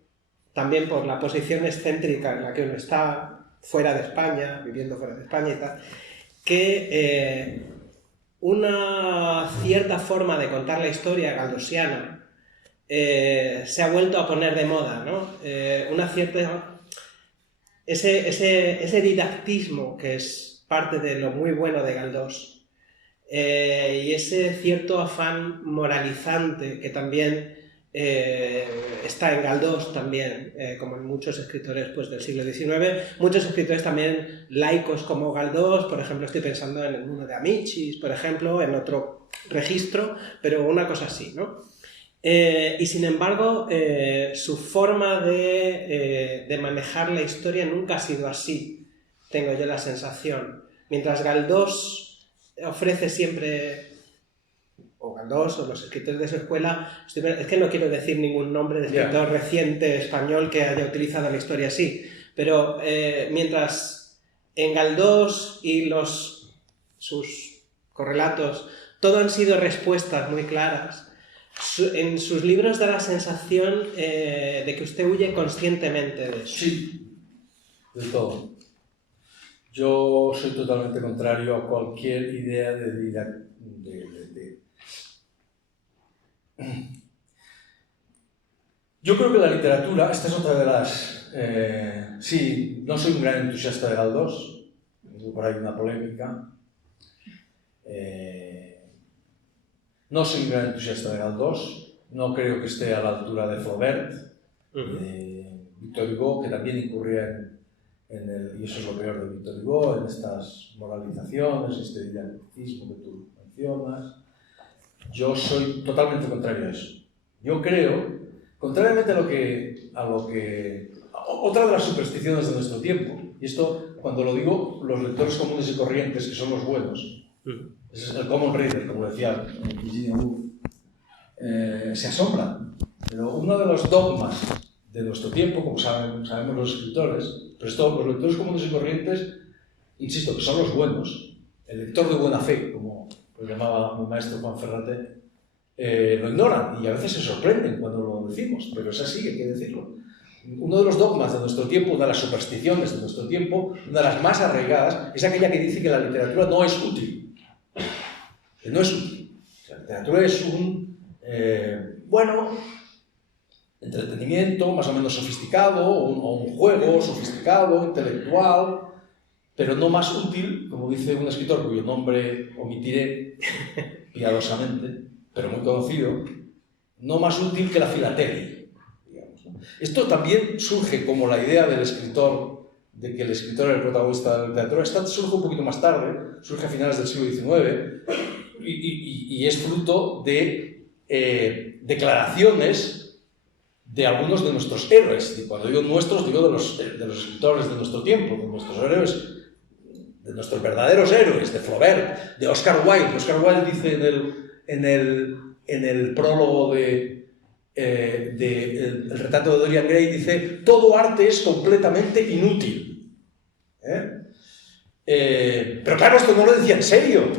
también por la posición excéntrica en la que uno está, fuera de España, viviendo fuera de España y tal, que una cierta forma de contar la historia galdosiana se ha vuelto a poner de moda, ¿no? Una cierta... Ese didactismo que es parte de lo muy bueno de Galdós, y ese cierto afán moralizante que también está en Galdós también, como en muchos escritores pues, del siglo XIX, muchos escritores también laicos como Galdós, por ejemplo estoy pensando en el mundo de Amichis, por ejemplo, en otro registro, pero una cosa así, ¿no? Y sin embargo, su forma de manejar la historia nunca ha sido así, tengo yo la sensación. Mientras Galdós ofrece siempre, o Galdós o los escritores de su escuela, es que no quiero decir ningún nombre de escritor reciente español que haya utilizado la historia así, pero mientras en Galdós y sus correlatos todo han sido respuestas muy claras, en sus libros da la sensación de que usted huye conscientemente de eso. Sí, del todo. Yo soy totalmente contrario a cualquier idea Yo creo que la literatura, esta es otra de las... sí, no soy un gran entusiasta de Galdós, por ahí una polémica. No soy un gran entusiasta de Galdós, no creo que esté a la altura de Flaubert, de Victor Hugo, que también incurría y eso es lo peor de Victor Hugo, en estas moralizaciones, este didactismo que tú mencionas. Yo soy totalmente contrario a eso. Yo creo, contrariamente a lo que otra de las supersticiones de nuestro tiempo, y esto cuando lo digo, los lectores comunes y corrientes, que son los buenos, es el common reader, como decía Virginia Woolf, se asombran. Pero uno de los dogmas de nuestro tiempo, como sabemos los escritores, pero esto, los lectores comunes y corrientes, insisto, que son los buenos, el lector de buena fe, como lo llamaba mi maestro Juan Ferrate, lo ignoran y a veces se sorprenden cuando lo decimos, pero es así, hay que decirlo. Uno de los dogmas de nuestro tiempo, una de las supersticiones de nuestro tiempo, una de las más arraigadas, es aquella que dice que la literatura no es útil. Que no es útil. La literatura es un, entretenimiento más o menos sofisticado, o un juego sofisticado, intelectual, pero no más útil, como dice un escritor cuyo nombre omitiré piadosamente, pero muy conocido, no más útil que la filatelia. Digamos, ¿no? Esto también surge como la idea del escritor, de que el escritor era el protagonista de la literatura. Esta surge un poquito más tarde, surge a finales del siglo XIX, y es fruto de declaraciones de algunos de nuestros héroes. Y cuando digo nuestros, digo de los escritores de nuestro tiempo, de nuestros héroes, de nuestros verdaderos héroes, de Flaubert, de Oscar Wilde. Oscar Wilde dice en el prólogo de el retrato de Dorian Gray, dice: todo arte es completamente inútil. Pero claro, esto no lo decía en serio.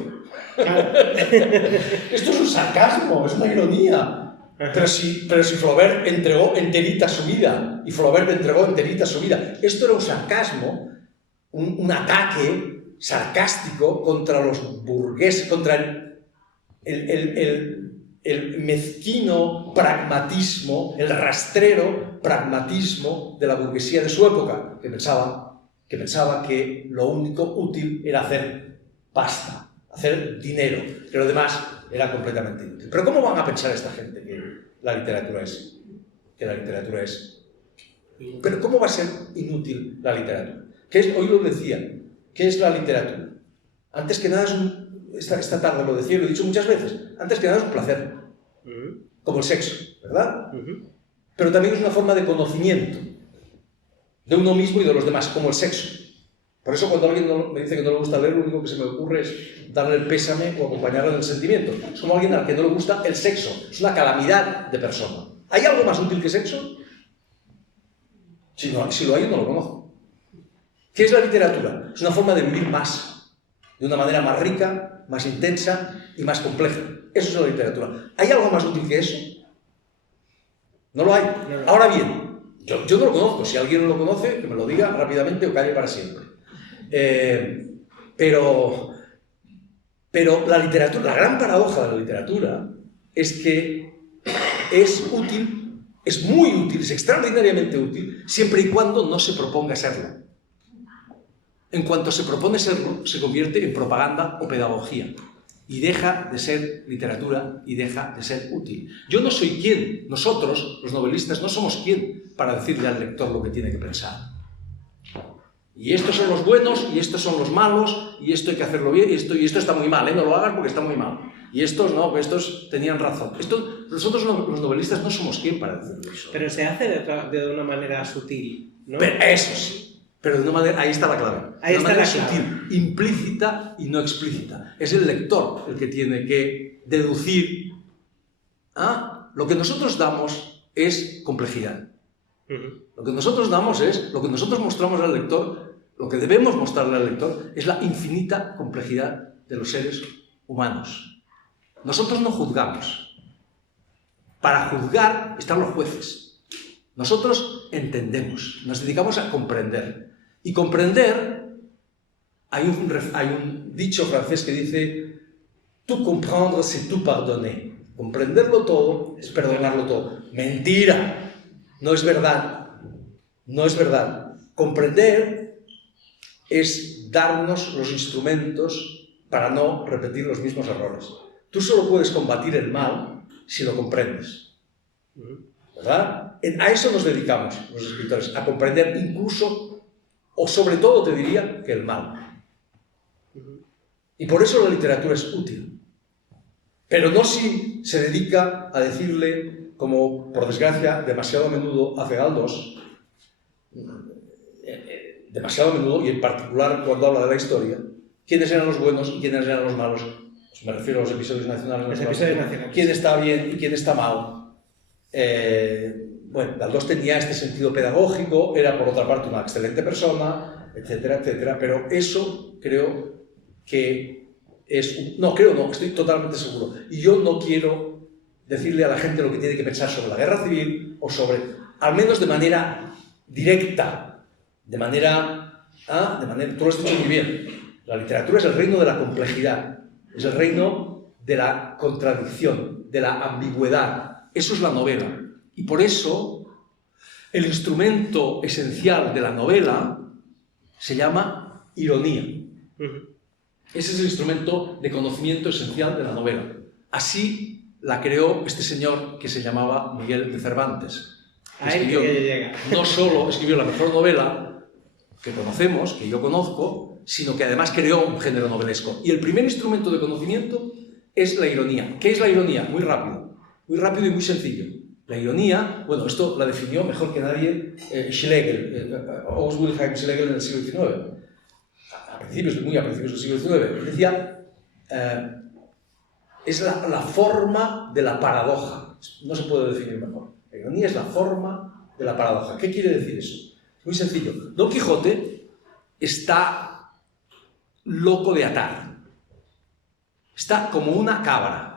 Esto es un sarcasmo, es una ironía. Pero si Flaubert entregó enterita su vida, y Flaubert entregó enterita su vida, esto era un sarcasmo, un ataque sarcástico contra los burgueses, contra el mezquino pragmatismo, el rastrero pragmatismo de la burguesía de su época, que pensaba que lo único útil era hacer pasta, hacer dinero, que lo demás era completamente inútil. Pero ¿cómo van a pensar esta gente que la literatura es? Pero ¿cómo va a ser inútil la literatura? Hoy lo decía, ¿qué es la literatura? Antes que nada esta tarde lo decía y lo he dicho muchas veces, antes que nada es un placer, como el sexo, ¿verdad? Pero también es una forma de conocimiento de uno mismo y de los demás, como el sexo. Por eso cuando alguien me dice que no le gusta leer, lo único que se me ocurre es darle el pésame o acompañarlo en el sentimiento. Es como alguien al que no le gusta el sexo, es una calamidad de persona. ¿Hay algo más útil que sexo? Si lo hay, no lo conozco. ¿Qué es la literatura? Es una forma de vivir más, de una manera más rica, más intensa y más compleja. Eso es la literatura. ¿Hay algo más útil que eso? No lo hay. Ahora bien, yo no lo conozco. Si alguien lo conoce, que me lo diga rápidamente o calle para siempre. Pero la literatura, la gran paradoja de la literatura es que es útil, es muy útil, es extraordinariamente útil, siempre y cuando no se proponga serlo. En cuanto se propone serlo, se convierte en propaganda o pedagogía. Y deja de ser literatura y deja de ser útil. Yo no soy quien, nosotros, los novelistas, no somos quien para decirle al lector lo que tiene que pensar. Y estos son los buenos, y estos son los malos, y esto hay que hacerlo bien, y esto está muy mal, no lo hagas porque está muy mal. Y estos no, que estos tenían razón. Nosotros los novelistas no somos quien para decirlo eso. Pero se hace de una manera sutil, ¿no? Pero eso sí. Pero de una manera, ahí está la clave. Ahí de una está manera la clave. sutil, implícita y no explícita. Es el lector el que tiene que deducir. Lo que nosotros damos es complejidad. Lo que nosotros damos es, lo que nosotros mostramos al lector, lo que debemos mostrarle al lector, es la infinita complejidad de los seres humanos. Nosotros no juzgamos. Para juzgar están los jueces. Nosotros entendemos, nos dedicamos a comprender. Y comprender, hay un dicho francés que dice «Tout comprendre, c'est tout pardonner». Comprenderlo todo es perdonarlo todo. ¡Mentira! No es verdad. No es verdad. Comprender es darnos los instrumentos para no repetir los mismos errores. Tú solo puedes combatir el mal si lo comprendes. ¿Verdad? A eso nos dedicamos los escritores, a comprender incluso, o sobre todo te diría, que el mal. Y por eso la literatura es útil. Pero no si se dedica a decirle, como por desgracia demasiado a menudo hace Galdós, demasiado a menudo, y en particular cuando habla de la historia, quiénes eran los buenos y quiénes eran los malos. Pues me refiero a los episodios nacionales. Los episodios nacionales. Quién está bien y quién está mal. Bueno, Galdós tenía este sentido pedagógico, era por otra parte una excelente persona, etcétera, etcétera, pero eso creo que es... No, creo no, estoy totalmente seguro. Y yo no quiero decirle a la gente lo que tiene que pensar sobre la guerra civil o sobre, al menos de manera directa, de manera... tú lo has dicho muy bien, la literatura es el reino de la complejidad, es el reino de la contradicción, de la ambigüedad. Eso es la novela. Y por eso, el instrumento esencial de la novela se llama ironía. Ese es el instrumento de conocimiento esencial de la novela. Así la creó este señor que se llamaba Miguel de Cervantes. No solo escribió la mejor novela que conocemos, que yo conozco, sino que además creó un género novelesco. Y el primer instrumento de conocimiento es la ironía. ¿Qué es la ironía? Muy rápido y muy sencillo. La ironía, bueno, esto la definió mejor que nadie Schlegel, August Wilhelm Schlegel en el siglo XIX. Muy a principios del siglo XIX. Decía, es la forma de la paradoja. No se puede definir mejor. La ironía es la forma de la paradoja. ¿Qué quiere decir eso? Muy sencillo. Don Quijote está loco de atar. Está como una cabra.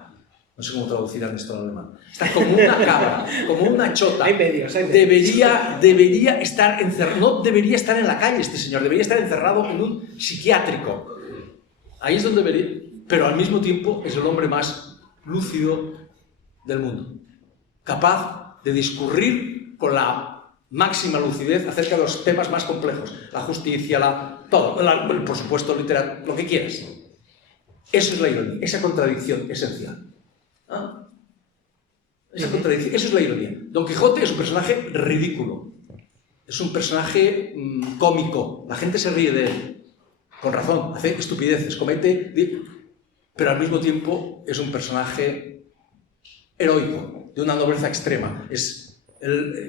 No sé cómo traducirán esto en alemán. Está como una cabra, como una chota. Hay medios. Debería estar encerrado. No debería estar en la calle este señor. Debería estar encerrado en un psiquiátrico. Ahí es donde debería. Pero al mismo tiempo es el hombre más lúcido del mundo. Capaz de discurrir con la máxima lucidez acerca de los temas más complejos. La justicia, todo. Por supuesto, literatura, lo que quieras. Eso es la ironía, esa contradicción esencial. Esa contradicción, eso es la ironía. Don Quijote es un personaje ridículo, es un personaje cómico, la gente se ríe de él, con razón, hace estupideces, comete, pero al mismo tiempo es un personaje heroico, de una nobleza extrema. Es,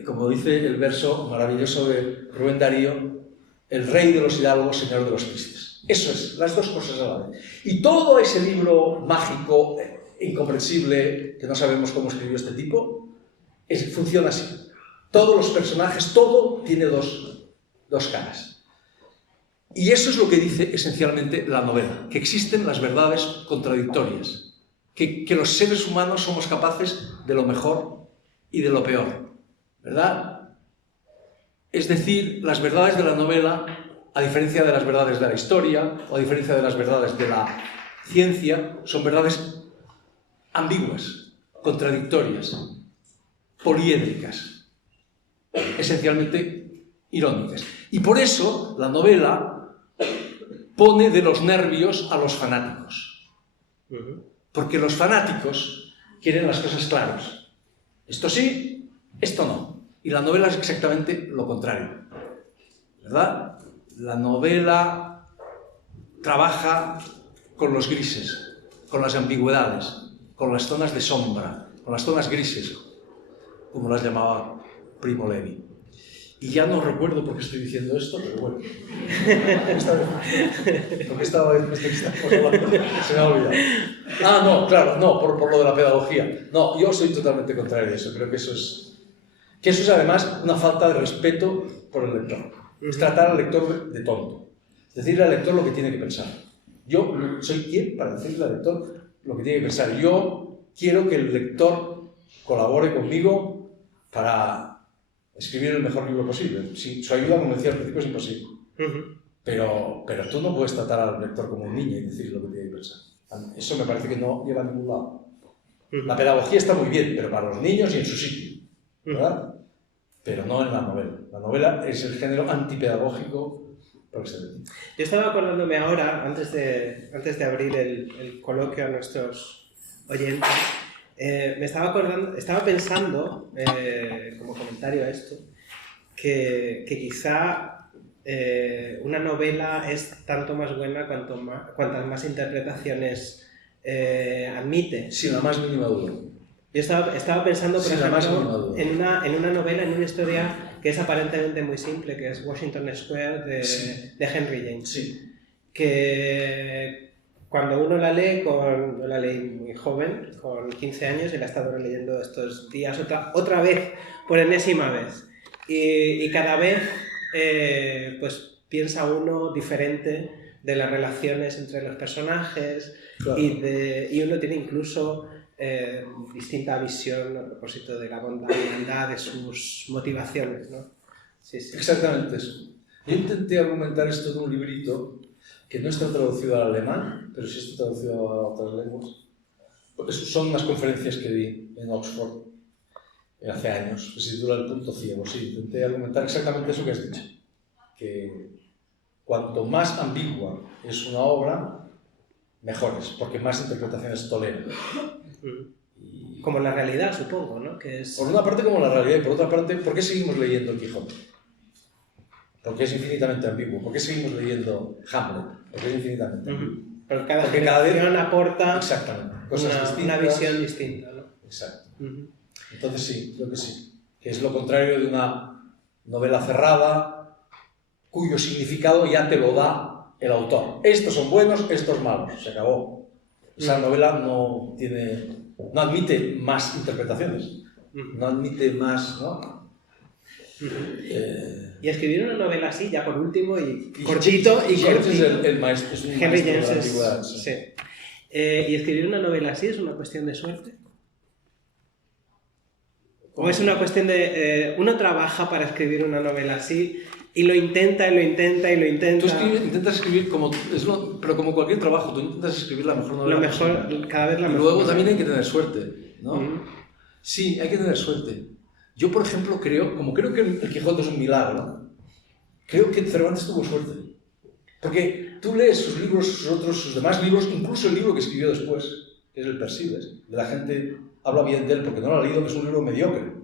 como dice el verso maravilloso de Rubén Darío, el rey de los hidalgos, señor de los tristes. Eso es, las dos cosas a la vez. Y todo ese libro mágico, incomprensible, que no sabemos cómo escribió este tipo, funciona así. Todos los personajes, todo tiene dos caras. Y eso es lo que dice esencialmente la novela, que existen las verdades contradictorias, que los seres humanos somos capaces de lo mejor y de lo peor, ¿verdad? Es decir, las verdades de la novela, a diferencia de las verdades de la historia o a diferencia de las verdades de la ciencia, son verdades ambiguas, contradictorias, poliédricas, esencialmente irónicas. Y por eso la novela pone de los nervios a los fanáticos. Porque los fanáticos quieren las cosas claras. Esto sí, esto no. Y la novela es exactamente lo contrario, ¿verdad? La novela trabaja con los grises, con las ambigüedades, con las zonas de sombra, con las zonas grises, como las llamaba Primo Levi. Y ya no recuerdo por qué estoy diciendo esto, pero bueno. Porque estaba hablando, se me ha olvidado. Ah, no, claro, no, por lo de la pedagogía. No, yo soy totalmente contrario a eso. Creo que eso es además una falta de respeto por el lector. Es tratar al lector de tonto. Es decirle al lector lo que tiene que pensar. Yo soy quien para decirle al lector lo que tiene que pensar. Yo quiero que el lector colabore conmigo para escribir el mejor libro posible. Si su ayuda, como decía al principio, es imposible. Pero tú no puedes tratar al lector como un niño y decirle lo que tiene que pensar. Eso me parece que no lleva a ningún lado. La pedagogía está muy bien, pero para los niños y en su sitio, ¿verdad? Pero no en la novela. La novela es el género antipedagógico por excelencia. Yo estaba acordándome ahora, antes de abrir el coloquio a nuestros oyentes, estaba pensando, como comentario a esto, que quizá una novela es tanto más buena cuantas más interpretaciones admite. Sin la más mínima duda. Yo estaba pensando, por ejemplo, en una novela, en una historia que es aparentemente muy simple, que es Washington Square de Henry James. Sí. Que cuando uno la lee, yo la leí muy joven, con 15 años, y la he estado leyendo estos días otra vez, por enésima vez. Y cada vez pues piensa uno diferente de las relaciones entre los personajes, claro. y uno tiene incluso distinta visión a propósito de la bondad de sus motivaciones, ¿no? Sí. Exactamente eso. Yo intenté argumentar esto en un librito que no está traducido al alemán, pero sí está traducido a otras lenguas. Son unas conferencias que di en Oxford hace años, que se titula El punto ciego. Sí, intenté argumentar exactamente eso que has dicho, que cuanto más ambigua es una obra, mejores, porque más interpretaciones tolera. Como la realidad, supongo, ¿no? Que es... Por una parte como la realidad y por otra parte, ¿por qué seguimos leyendo El Quijote? Porque es infinitamente ambiguo. ¿Por qué seguimos leyendo Hamlet? Porque es infinitamente ambiguo. Porque cada generación aporta cosas una visión distinta, ¿no? Exacto. Entonces sí, creo que sí. Que es lo contrario de una novela cerrada, cuyo significado ya te lo da el autor. Estos son buenos, estos malos. Se acabó. Esa novela no admite más interpretaciones. No admite más, ¿no? Y escribir una novela así, ya por último, y cortito. Es el maestro, es un Henry maestro James de la antigüedad. Sí. ¿Y escribir una novela así es una cuestión de suerte? ¿O es una cuestión de... uno trabaja para escribir una novela así y lo intenta, y lo intenta, y lo intenta... Tú intentas escribir pero como cualquier trabajo, tú intentas escribir la mejor novela. Cada vez la mejor. Y luego también hay que tener suerte, ¿no? Sí, hay que tener suerte. Yo, por ejemplo, creo que El Quijote es un milagro, creo que Cervantes tuvo suerte. Porque tú lees sus libros, sus demás libros, incluso el libro que escribió después, que es el Persiles. La gente habla bien de él porque no lo ha leído, que es un libro mediocre.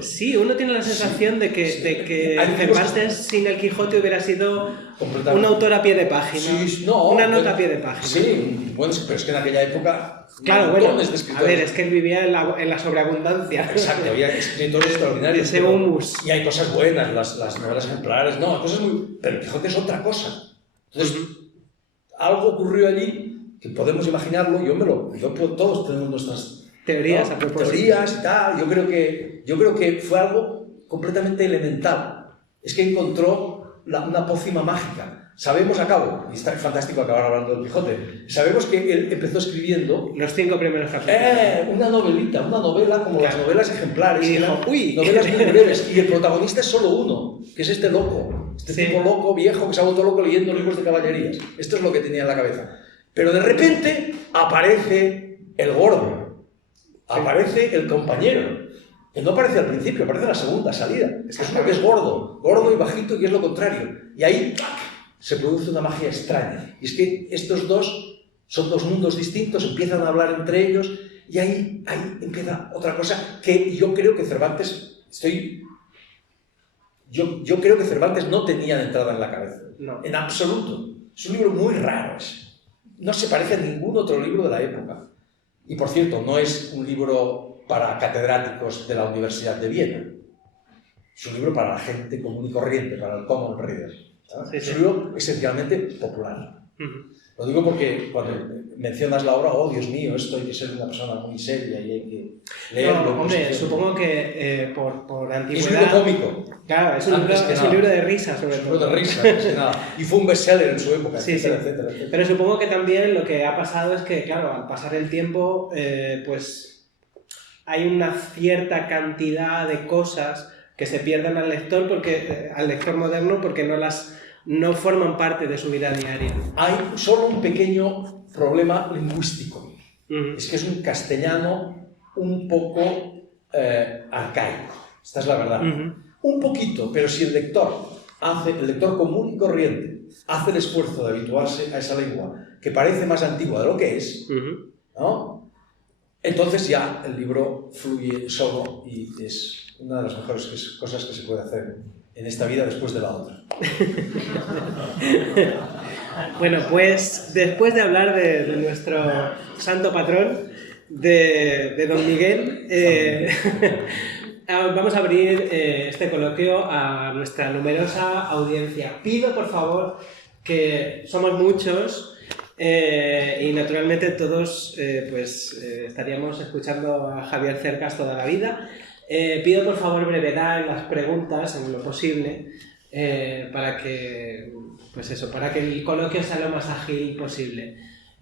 Sí, uno tiene la sensación de que Cervantes sin El Quijote hubiera sido un autor a pie de página. Sí, una nota a pie de página. Sí, bueno, pero es que en aquella época... Claro, bueno, a ver, es que él vivía en la sobreabundancia. Exacto, había escritores extraordinarios. Ese humus. Y hay cosas buenas, las novelas ejemplares, no, cosas muy... Pero El Quijote es otra cosa. Entonces, algo ocurrió allí que podemos imaginarlo, todos tenemos nuestras teorías, a propósito. Teorías y tal. Yo creo que fue algo completamente elemental. Es que encontró una pócima mágica. Sabemos, y está fantástico acabar hablando del Quijote, sabemos que él empezó escribiendo... Los 5 primeros capítulos. Una novelita, una novela como las novelas ejemplares. Y dijo, novelas muy breves. Y el protagonista es solo uno, que es este loco. Tipo loco, viejo, que se ha vuelto loco leyendo libros de caballerías. Esto es lo que tenía en la cabeza. Pero de repente aparece el gordo. Aparece el compañero. Que no aparece al principio, aparece en la segunda salida. Es uno que es gordo y bajito, y es lo contrario. Y ahí se produce una magia extraña. Y es que estos dos son dos mundos distintos, empiezan a hablar entre ellos, y ahí empieza otra cosa que yo creo que Cervantes... Yo creo que Cervantes no tenía entrada en la cabeza. No. En absoluto. Es un libro muy raro. No se parece a ningún otro libro de la época. Y por cierto, no es un libro para catedráticos de la Universidad de Viena. Es un libro para la gente común y corriente, para el common reader. Es un libro esencialmente popular. Lo digo porque cuando mencionas la obra, oh Dios mío, esto hay que ser una persona muy seria y hay que leerlo. No, hombre, supongo que por antigüedad... Es un libro cómico. Claro, es un libro de risa, sobre todo. Es un libro de risa, más que nada. Y fue un bestseller en su época, etcétera. Pero supongo que también lo que ha pasado es que, claro, al pasar el tiempo, pues hay una cierta cantidad de cosas que se pierden al lector moderno porque no forman parte de su vida diaria. Hay solo un pequeño problema lingüístico. Es que es un castellano un poco arcaico. Esta es la verdad. Un poquito, pero si el lector común y corriente hace el esfuerzo de habituarse a esa lengua que parece más antigua de lo que es, ¿no? Entonces ya el libro fluye solo y es una de las mejores cosas que se puede hacer en esta vida después de la otra. Bueno, pues después de hablar de nuestro santo patrón, de Don Miguel, vamos a abrir este coloquio a nuestra numerosa audiencia. Pido, por favor, que somos muchos y naturalmente todos estaríamos escuchando a Javier Cercas toda la vida. Pido por favor brevedad en las preguntas, en lo posible, para que el coloquio sea lo más ágil posible.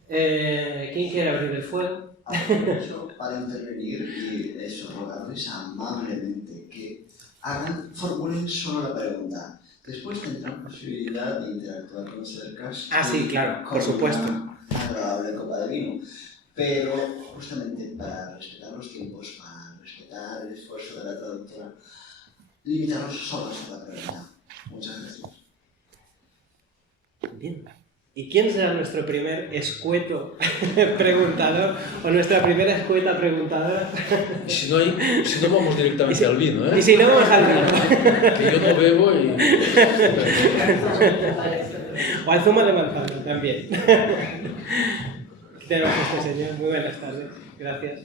¿Quién quiere abrir el fuego? Aprovecho para intervenir y rogarles amablemente que formulen solo la pregunta. Después tendrán posibilidad de interactuar con Cercas. Sí, claro, por supuesto. Una agradable copa de vino. Pero justamente para respetar los tiempos, para respetar el esfuerzo de la traductora, limitarnos solo a la pregunta. Muchas gracias. Bien. ¿Y quién será nuestro primer escueto preguntador o nuestra primera escueta preguntadora? Y si no vamos directamente al vino, ¿eh? Y si no vamos al vino. Que yo no bebo y... O al zumo de manzana también. Tenemos este señor. Muy buenas tardes. Gracias.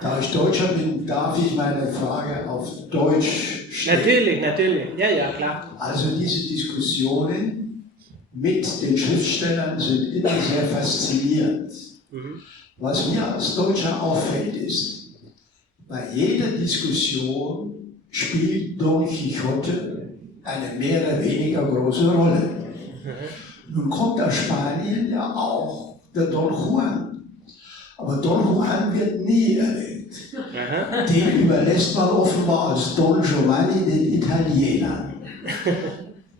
Da ich Deutscher bin, darf ich meine Frage auf Deutsch stellen. Natürlich. Ja, klar. Also diese Diskussionen mit den Schriftstellern sind immer sehr faszinierend. Was mir als Deutscher auffällt ist, bei jeder Diskussion spielt Don Quixote eine mehr oder weniger große Rolle. Nun kommt aus Spanien ja auch der Don Juan. Aber Don Juan wird nie erwähnt. Den überlässt man offenbar als Don Giovanni den Italienern.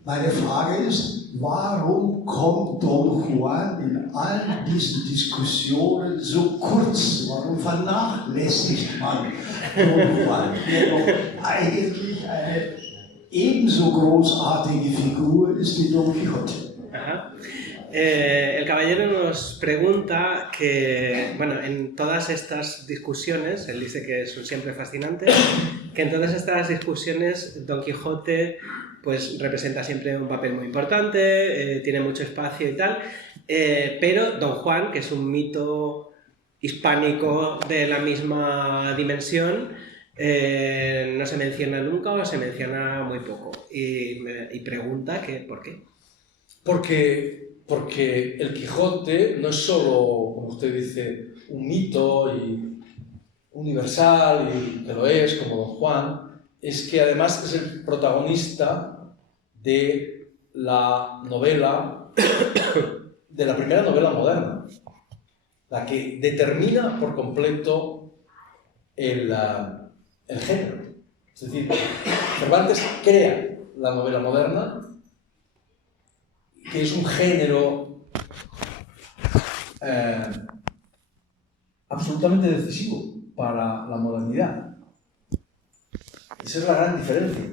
Meine Frage ist, warum kommt Don Juan in all diesen Diskussionen so kurz? Warum vernachlässigt man Don Juan, der doch eigentlich eine ebenso großartige Figur ist wie Don Quixote? El caballero nos pregunta que, bueno, en todas estas discusiones, él dice que son siempre fascinantes, que en todas estas discusiones Don Quijote pues representa siempre un papel muy importante, tiene mucho espacio y tal, pero Don Juan, que es un mito hispánico de la misma dimensión, no se menciona nunca o se menciona muy poco. Y pregunta que ¿por qué? Porque el Quijote no es solo, como usted dice, un mito y universal, y que lo es, como Don Juan, es que además es el protagonista de la novela, de la primera novela moderna, la que determina por completo el género. Es decir, Cervantes crea la novela moderna, que es un género absolutamente decisivo para la modernidad. Esa es la gran diferencia.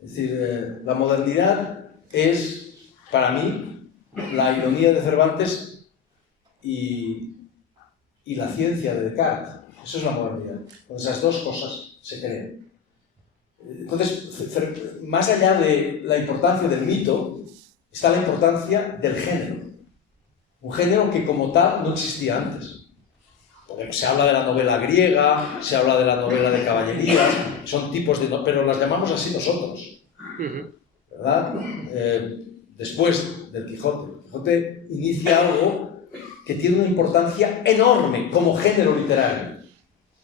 Es decir, la modernidad es, para mí, la ironía de Cervantes y la ciencia de Descartes. Eso es la modernidad. Cuando esas dos cosas se crean. Entonces, más allá de la importancia del mito, está la importancia del género. Un género que como tal no existía antes. Porque se habla de la novela griega, se habla de la novela de caballerías, son tipos de... pero las llamamos así nosotros. ¿Verdad? Después del Quijote. El Quijote inicia algo que tiene una importancia enorme como género literario.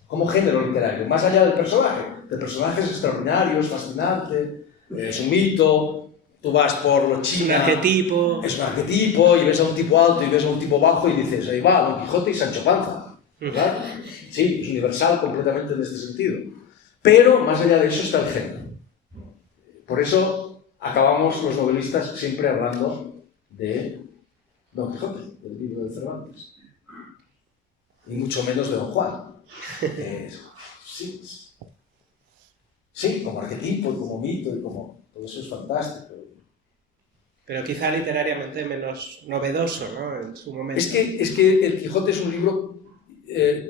Como género literario, más allá del personaje. El personaje es extraordinario, es fascinante, es un mito. Tú vas por China... Arquetipo. Es un arquetipo, y ves a un tipo alto y ves a un tipo bajo y dices, ahí va, Don Quijote y Sancho Panza. ¿Verdad? Sí, es universal completamente en este sentido. Pero, más allá de eso, está el género. Por eso acabamos los novelistas siempre hablando de Don Quijote, del libro de Cervantes. Y mucho menos de Don Juan. Sí, como arquetipo y como mito y como... todo eso es fantástico. Pero quizá literariamente menos novedoso, ¿no? En su momento. Es que El Quijote es un libro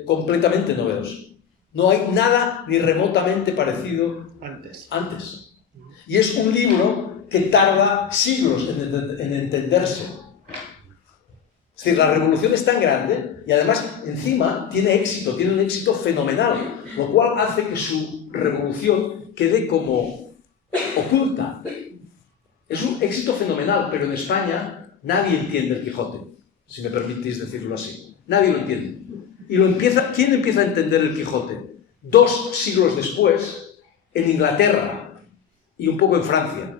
completamente novedoso. No hay nada ni remotamente parecido antes. Y es un libro que tarda siglos en entenderse. Es decir, la revolución es tan grande y además encima tiene un éxito fenomenal, lo cual hace que su revolución quede como oculta. Es un éxito fenomenal, pero en España nadie entiende el Quijote, si me permitís decirlo así. Nadie lo entiende. ¿Quién empieza a entender el Quijote? 2 siglos después, en Inglaterra y un poco en Francia.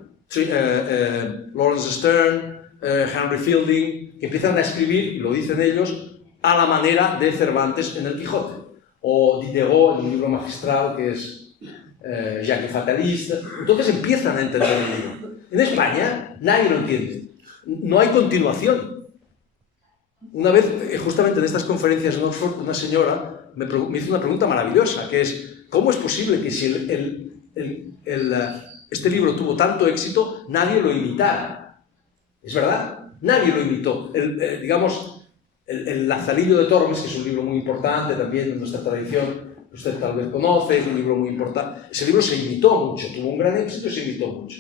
Lawrence Sterne, Henry Fielding, que empiezan a escribir, y lo dicen ellos, a la manera de Cervantes en el Quijote. O Diderot, en un libro magistral que es Jacques Fataliste. Entonces empiezan a entender el libro. En España nadie lo entiende. No hay continuación. Una vez, justamente en estas conferencias en Oxford, una señora me hizo una pregunta maravillosa, que es, ¿cómo es posible que si este libro tuvo tanto éxito, nadie lo imitara? Es verdad, nadie lo imitó. Digamos, el Lazarillo de Tormes, que es un libro muy importante también en nuestra tradición, usted tal vez conoce, es un libro muy importante. Ese libro se imitó mucho, tuvo un gran éxito y se imitó mucho.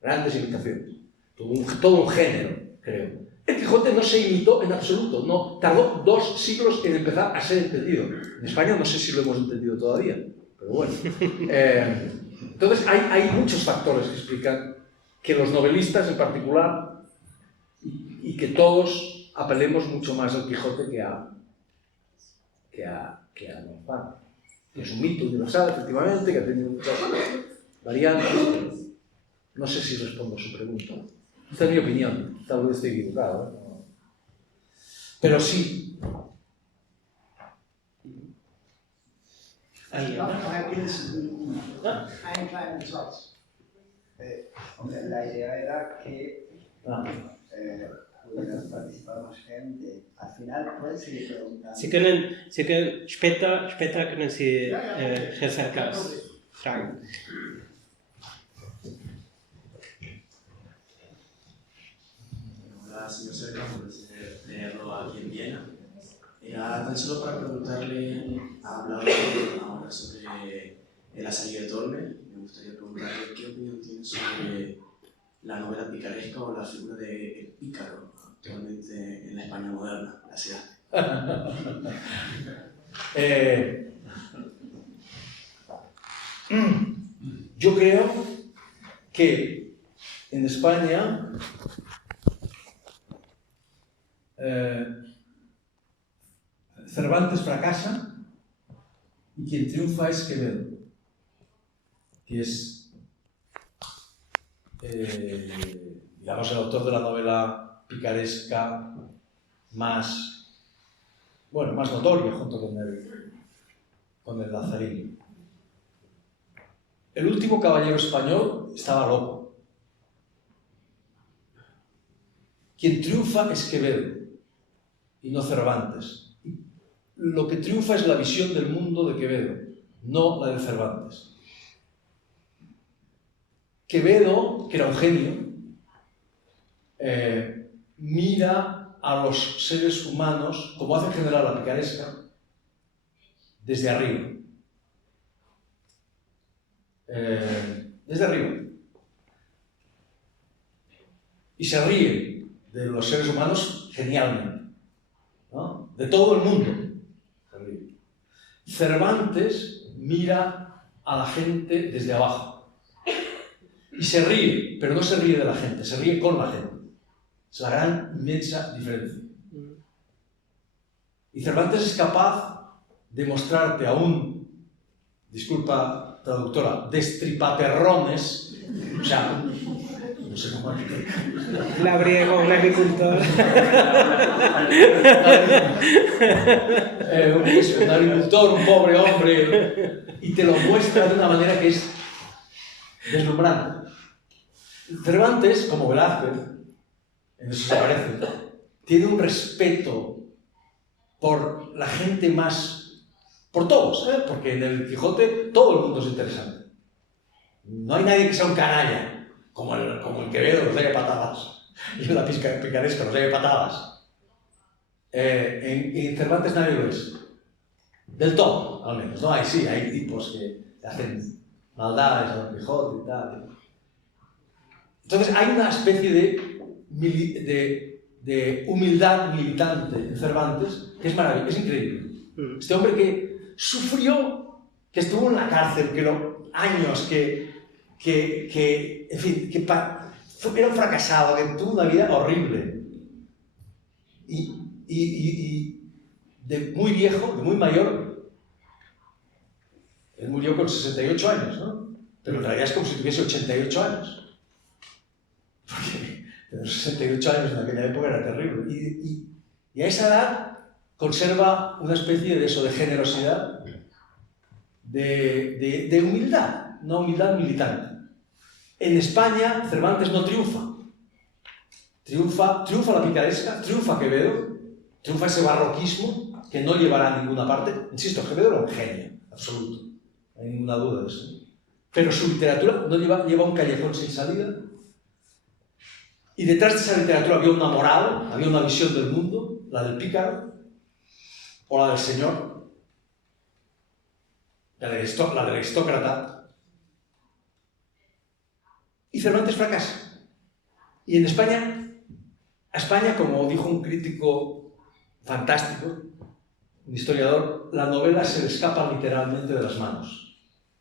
Grandes imitaciones. Tuvo todo un género, creo. El Quijote no se imitó en absoluto, no, tardó 2 siglos en empezar a ser entendido. En España no sé si lo hemos entendido todavía, pero bueno. Entonces hay muchos factores que explican que los novelistas en particular y que todos apelemos mucho más al Quijote que a Don Juan. Que es un mito universal, efectivamente, que ha tenido muchas variantes. No sé si respondo a su pregunta. Esta es mi opinión, tal vez estoy equivocado, ¿eh? Pero sí. Aquí es ein kleiner Satz. La idea era que pudiera participar más gente. Al final puedes seguir preguntando. Sie können später können Sie Herr Sarkas fragen. Hola, señor Cercas, un placer tenerlo aquí en Viena. Era tan solo para preguntarle, ha hablado ahora sobre el Lazarillo de Tormes. Me gustaría preguntarle qué opinión tiene sobre la novela picaresca o la figura de pícaro actualmente en la España moderna. Gracias. Yo creo que en España Cervantes fracasa y quien triunfa es Quevedo, que es digamos, el autor de la novela picaresca más notoria, junto con el Lazarillo. El último caballero español estaba loco. Quien triunfa es Quevedo y no Cervantes. Lo que triunfa es la visión del mundo de Quevedo, no la de Cervantes. Quevedo, que era un genio, mira a los seres humanos, como hace en general la picaresca, desde arriba. Desde arriba. Y se ríe de los seres humanos genialmente, ¿no? De todo el mundo se ríe. Cervantes mira a la gente desde abajo y se ríe, pero no se ríe de la gente, se ríe con la gente. Es la gran, inmensa diferencia. Y Cervantes es capaz de mostrarte a un, disculpa traductora, destripaperrones, o sea, no sé cómo Labriego, un agricultor. Un agricultor, un pobre hombre, y te lo muestra de una manera que es deslumbrante. Cervantes, como Velázquez, en eso se parece, tiene un respeto por la gente más, por todos, porque en el Quijote todo el mundo es interesante. No hay nadie que sea un canalla, como el Quevedo, los de patadas, y en la picaresca, los de patadas. En Cervantes nadie lo es. Del todo, al menos. No, hay tipos que hacen maldades a Don Quijote y tal. Entonces hay una especie de humildad militante en Cervantes que es maravillosa, es increíble. Este hombre que sufrió, que estuvo en la cárcel, años, en fin, era un fracasado, que tuvo una vida horrible. Y de muy viejo, de muy mayor, él murió con 68 años, ¿no? Pero en realidad es como si tuviese 88 años. Porque tener 68 años en aquella época era terrible. Y a esa edad conserva una especie de eso, de generosidad, de humildad, una humildad militante. En España, Cervantes no triunfa. Triunfa la picaresca, triunfa Quevedo, triunfa ese barroquismo que no llevará a ninguna parte. Insisto, Quevedo era un genio, absoluto, no hay ninguna duda de eso. Pero su literatura no lleva un callejón sin salida. Y detrás de esa literatura había una moral, había una visión del mundo, la del pícaro, o la del señor, la del aristócrata. Y Cervantes fracasa. Y en España, como dijo un crítico fantástico, un historiador, la novela se le escapa literalmente de las manos.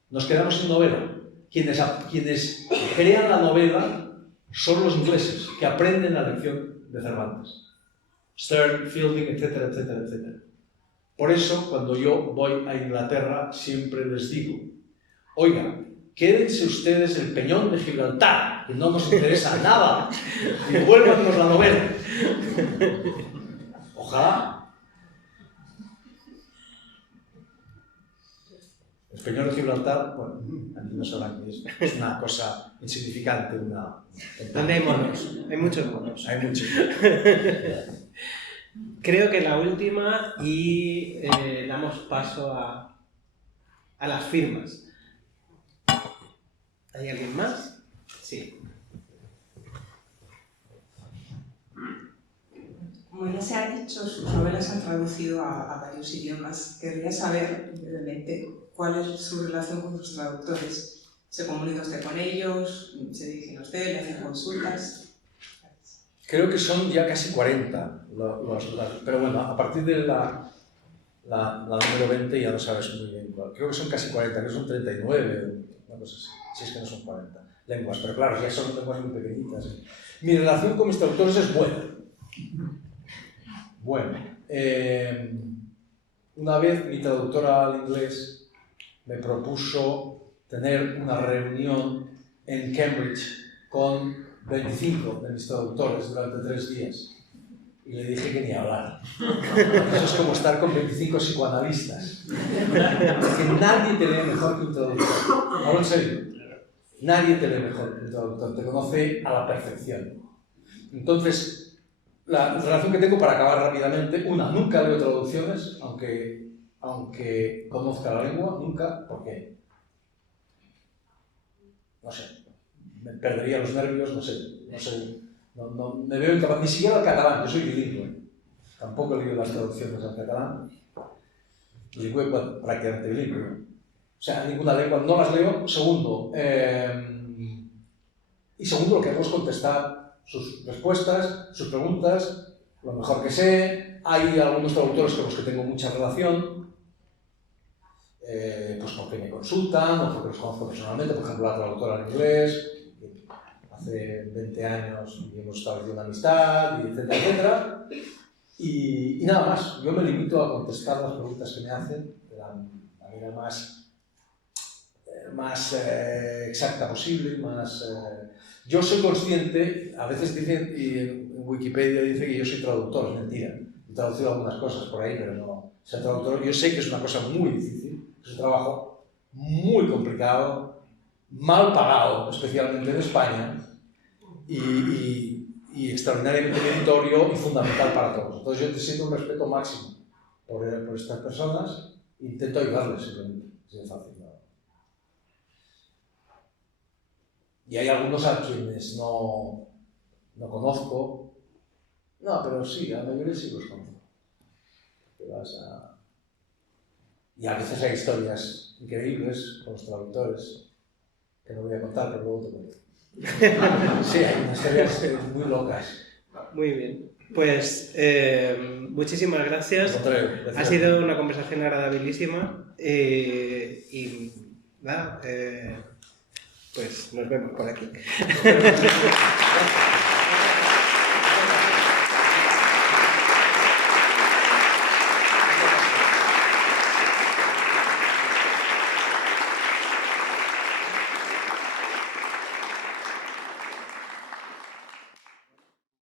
Nos quedamos sin novela. Quienes crean la novela son los ingleses, que aprenden la lección de Cervantes. Sterne, Fielding, etcétera, etcétera, etcétera. Por eso, cuando yo voy a Inglaterra, siempre les digo, oiga, quédense ustedes el Peñón de Gibraltar, que no nos interesa nada, y devuélvanos la novela. Ojalá. El Peñón de Gibraltar, bueno, aquí no sabrán que es una cosa insignificante, ¿Dónde hay monos? Hay muchos monos. Hay muchos. Creo que la última y damos paso a las firmas. ¿Hay alguien más? Sí. Como ya se ha dicho, sus novelas se han traducido a varios idiomas. Querría saber, brevemente, cuál es su relación con sus traductores. ¿Se comunica usted con ellos? ¿Se dirigen a usted? ¿Le hacen consultas? Creo que son ya casi 40, pero bueno, a partir de la número 20 ya no sabes muy bien cuál. Creo que son casi 40, creo que son 39, una cosa así, si es que no son 40 lenguas, pero claro, ya son lenguas muy pequeñitas. Mi relación con mis traductores es buena. Bueno, una vez mi traductora al inglés me propuso tener una reunión en Cambridge con 25 de mis traductores durante 3 días. Y le dije que ni hablar. Eso es como estar con 25 psicoanalistas. Que nadie te lee mejor que un traductor. Hablo en serio. Nadie te lee mejor que un traductor. Te conoce a la perfección. Entonces, la relación que tengo, para acabar rápidamente, nunca leo traducciones, aunque conozca la lengua, nunca. ¿Por qué? No sé. Me perdería los nervios, no sé. No, me veo incapaz, ni siquiera al catalán, yo soy bilingüe. Tampoco he leído las traducciones al catalán. Bilingüe, bueno, prácticamente bilingüe. O sea, ninguna lengua, no las leo. Segundo, lo que hago es contestar sus respuestas, sus preguntas, lo mejor que sé. Hay algunos traductores con los que tengo mucha relación, pues porque me consultan o porque los conozco personalmente, por ejemplo, la traductora en inglés. Hace 20 años y hemos establecido una amistad, y etcétera, etcétera. Y nada más, yo me limito a contestar las preguntas que me hacen de la manera más exacta posible, Yo soy consciente, a veces dicen, y en Wikipedia dice que yo soy traductor, es mentira. He traducido algunas cosas por ahí, pero no. Ser traductor, yo sé que es una cosa muy difícil, es un trabajo muy complicado, mal pagado, especialmente en España, y extraordinariamente meritorio y fundamental para todos. Entonces yo te siento un respeto máximo por estas personas e intento ayudarles simplemente, si es fácil. ¿No? Y hay algunos a quienes no conozco, pero sí, a la mayoría sí los conozco. Y a veces hay historias increíbles con los traductores, que no voy a contar, pero luego te cuento. Sí, hay unas historias muy locas. Muy bien. Pues muchísimas gracias. Gracias. Ha sido una conversación agradabilísima y nada, pues nos vemos por aquí.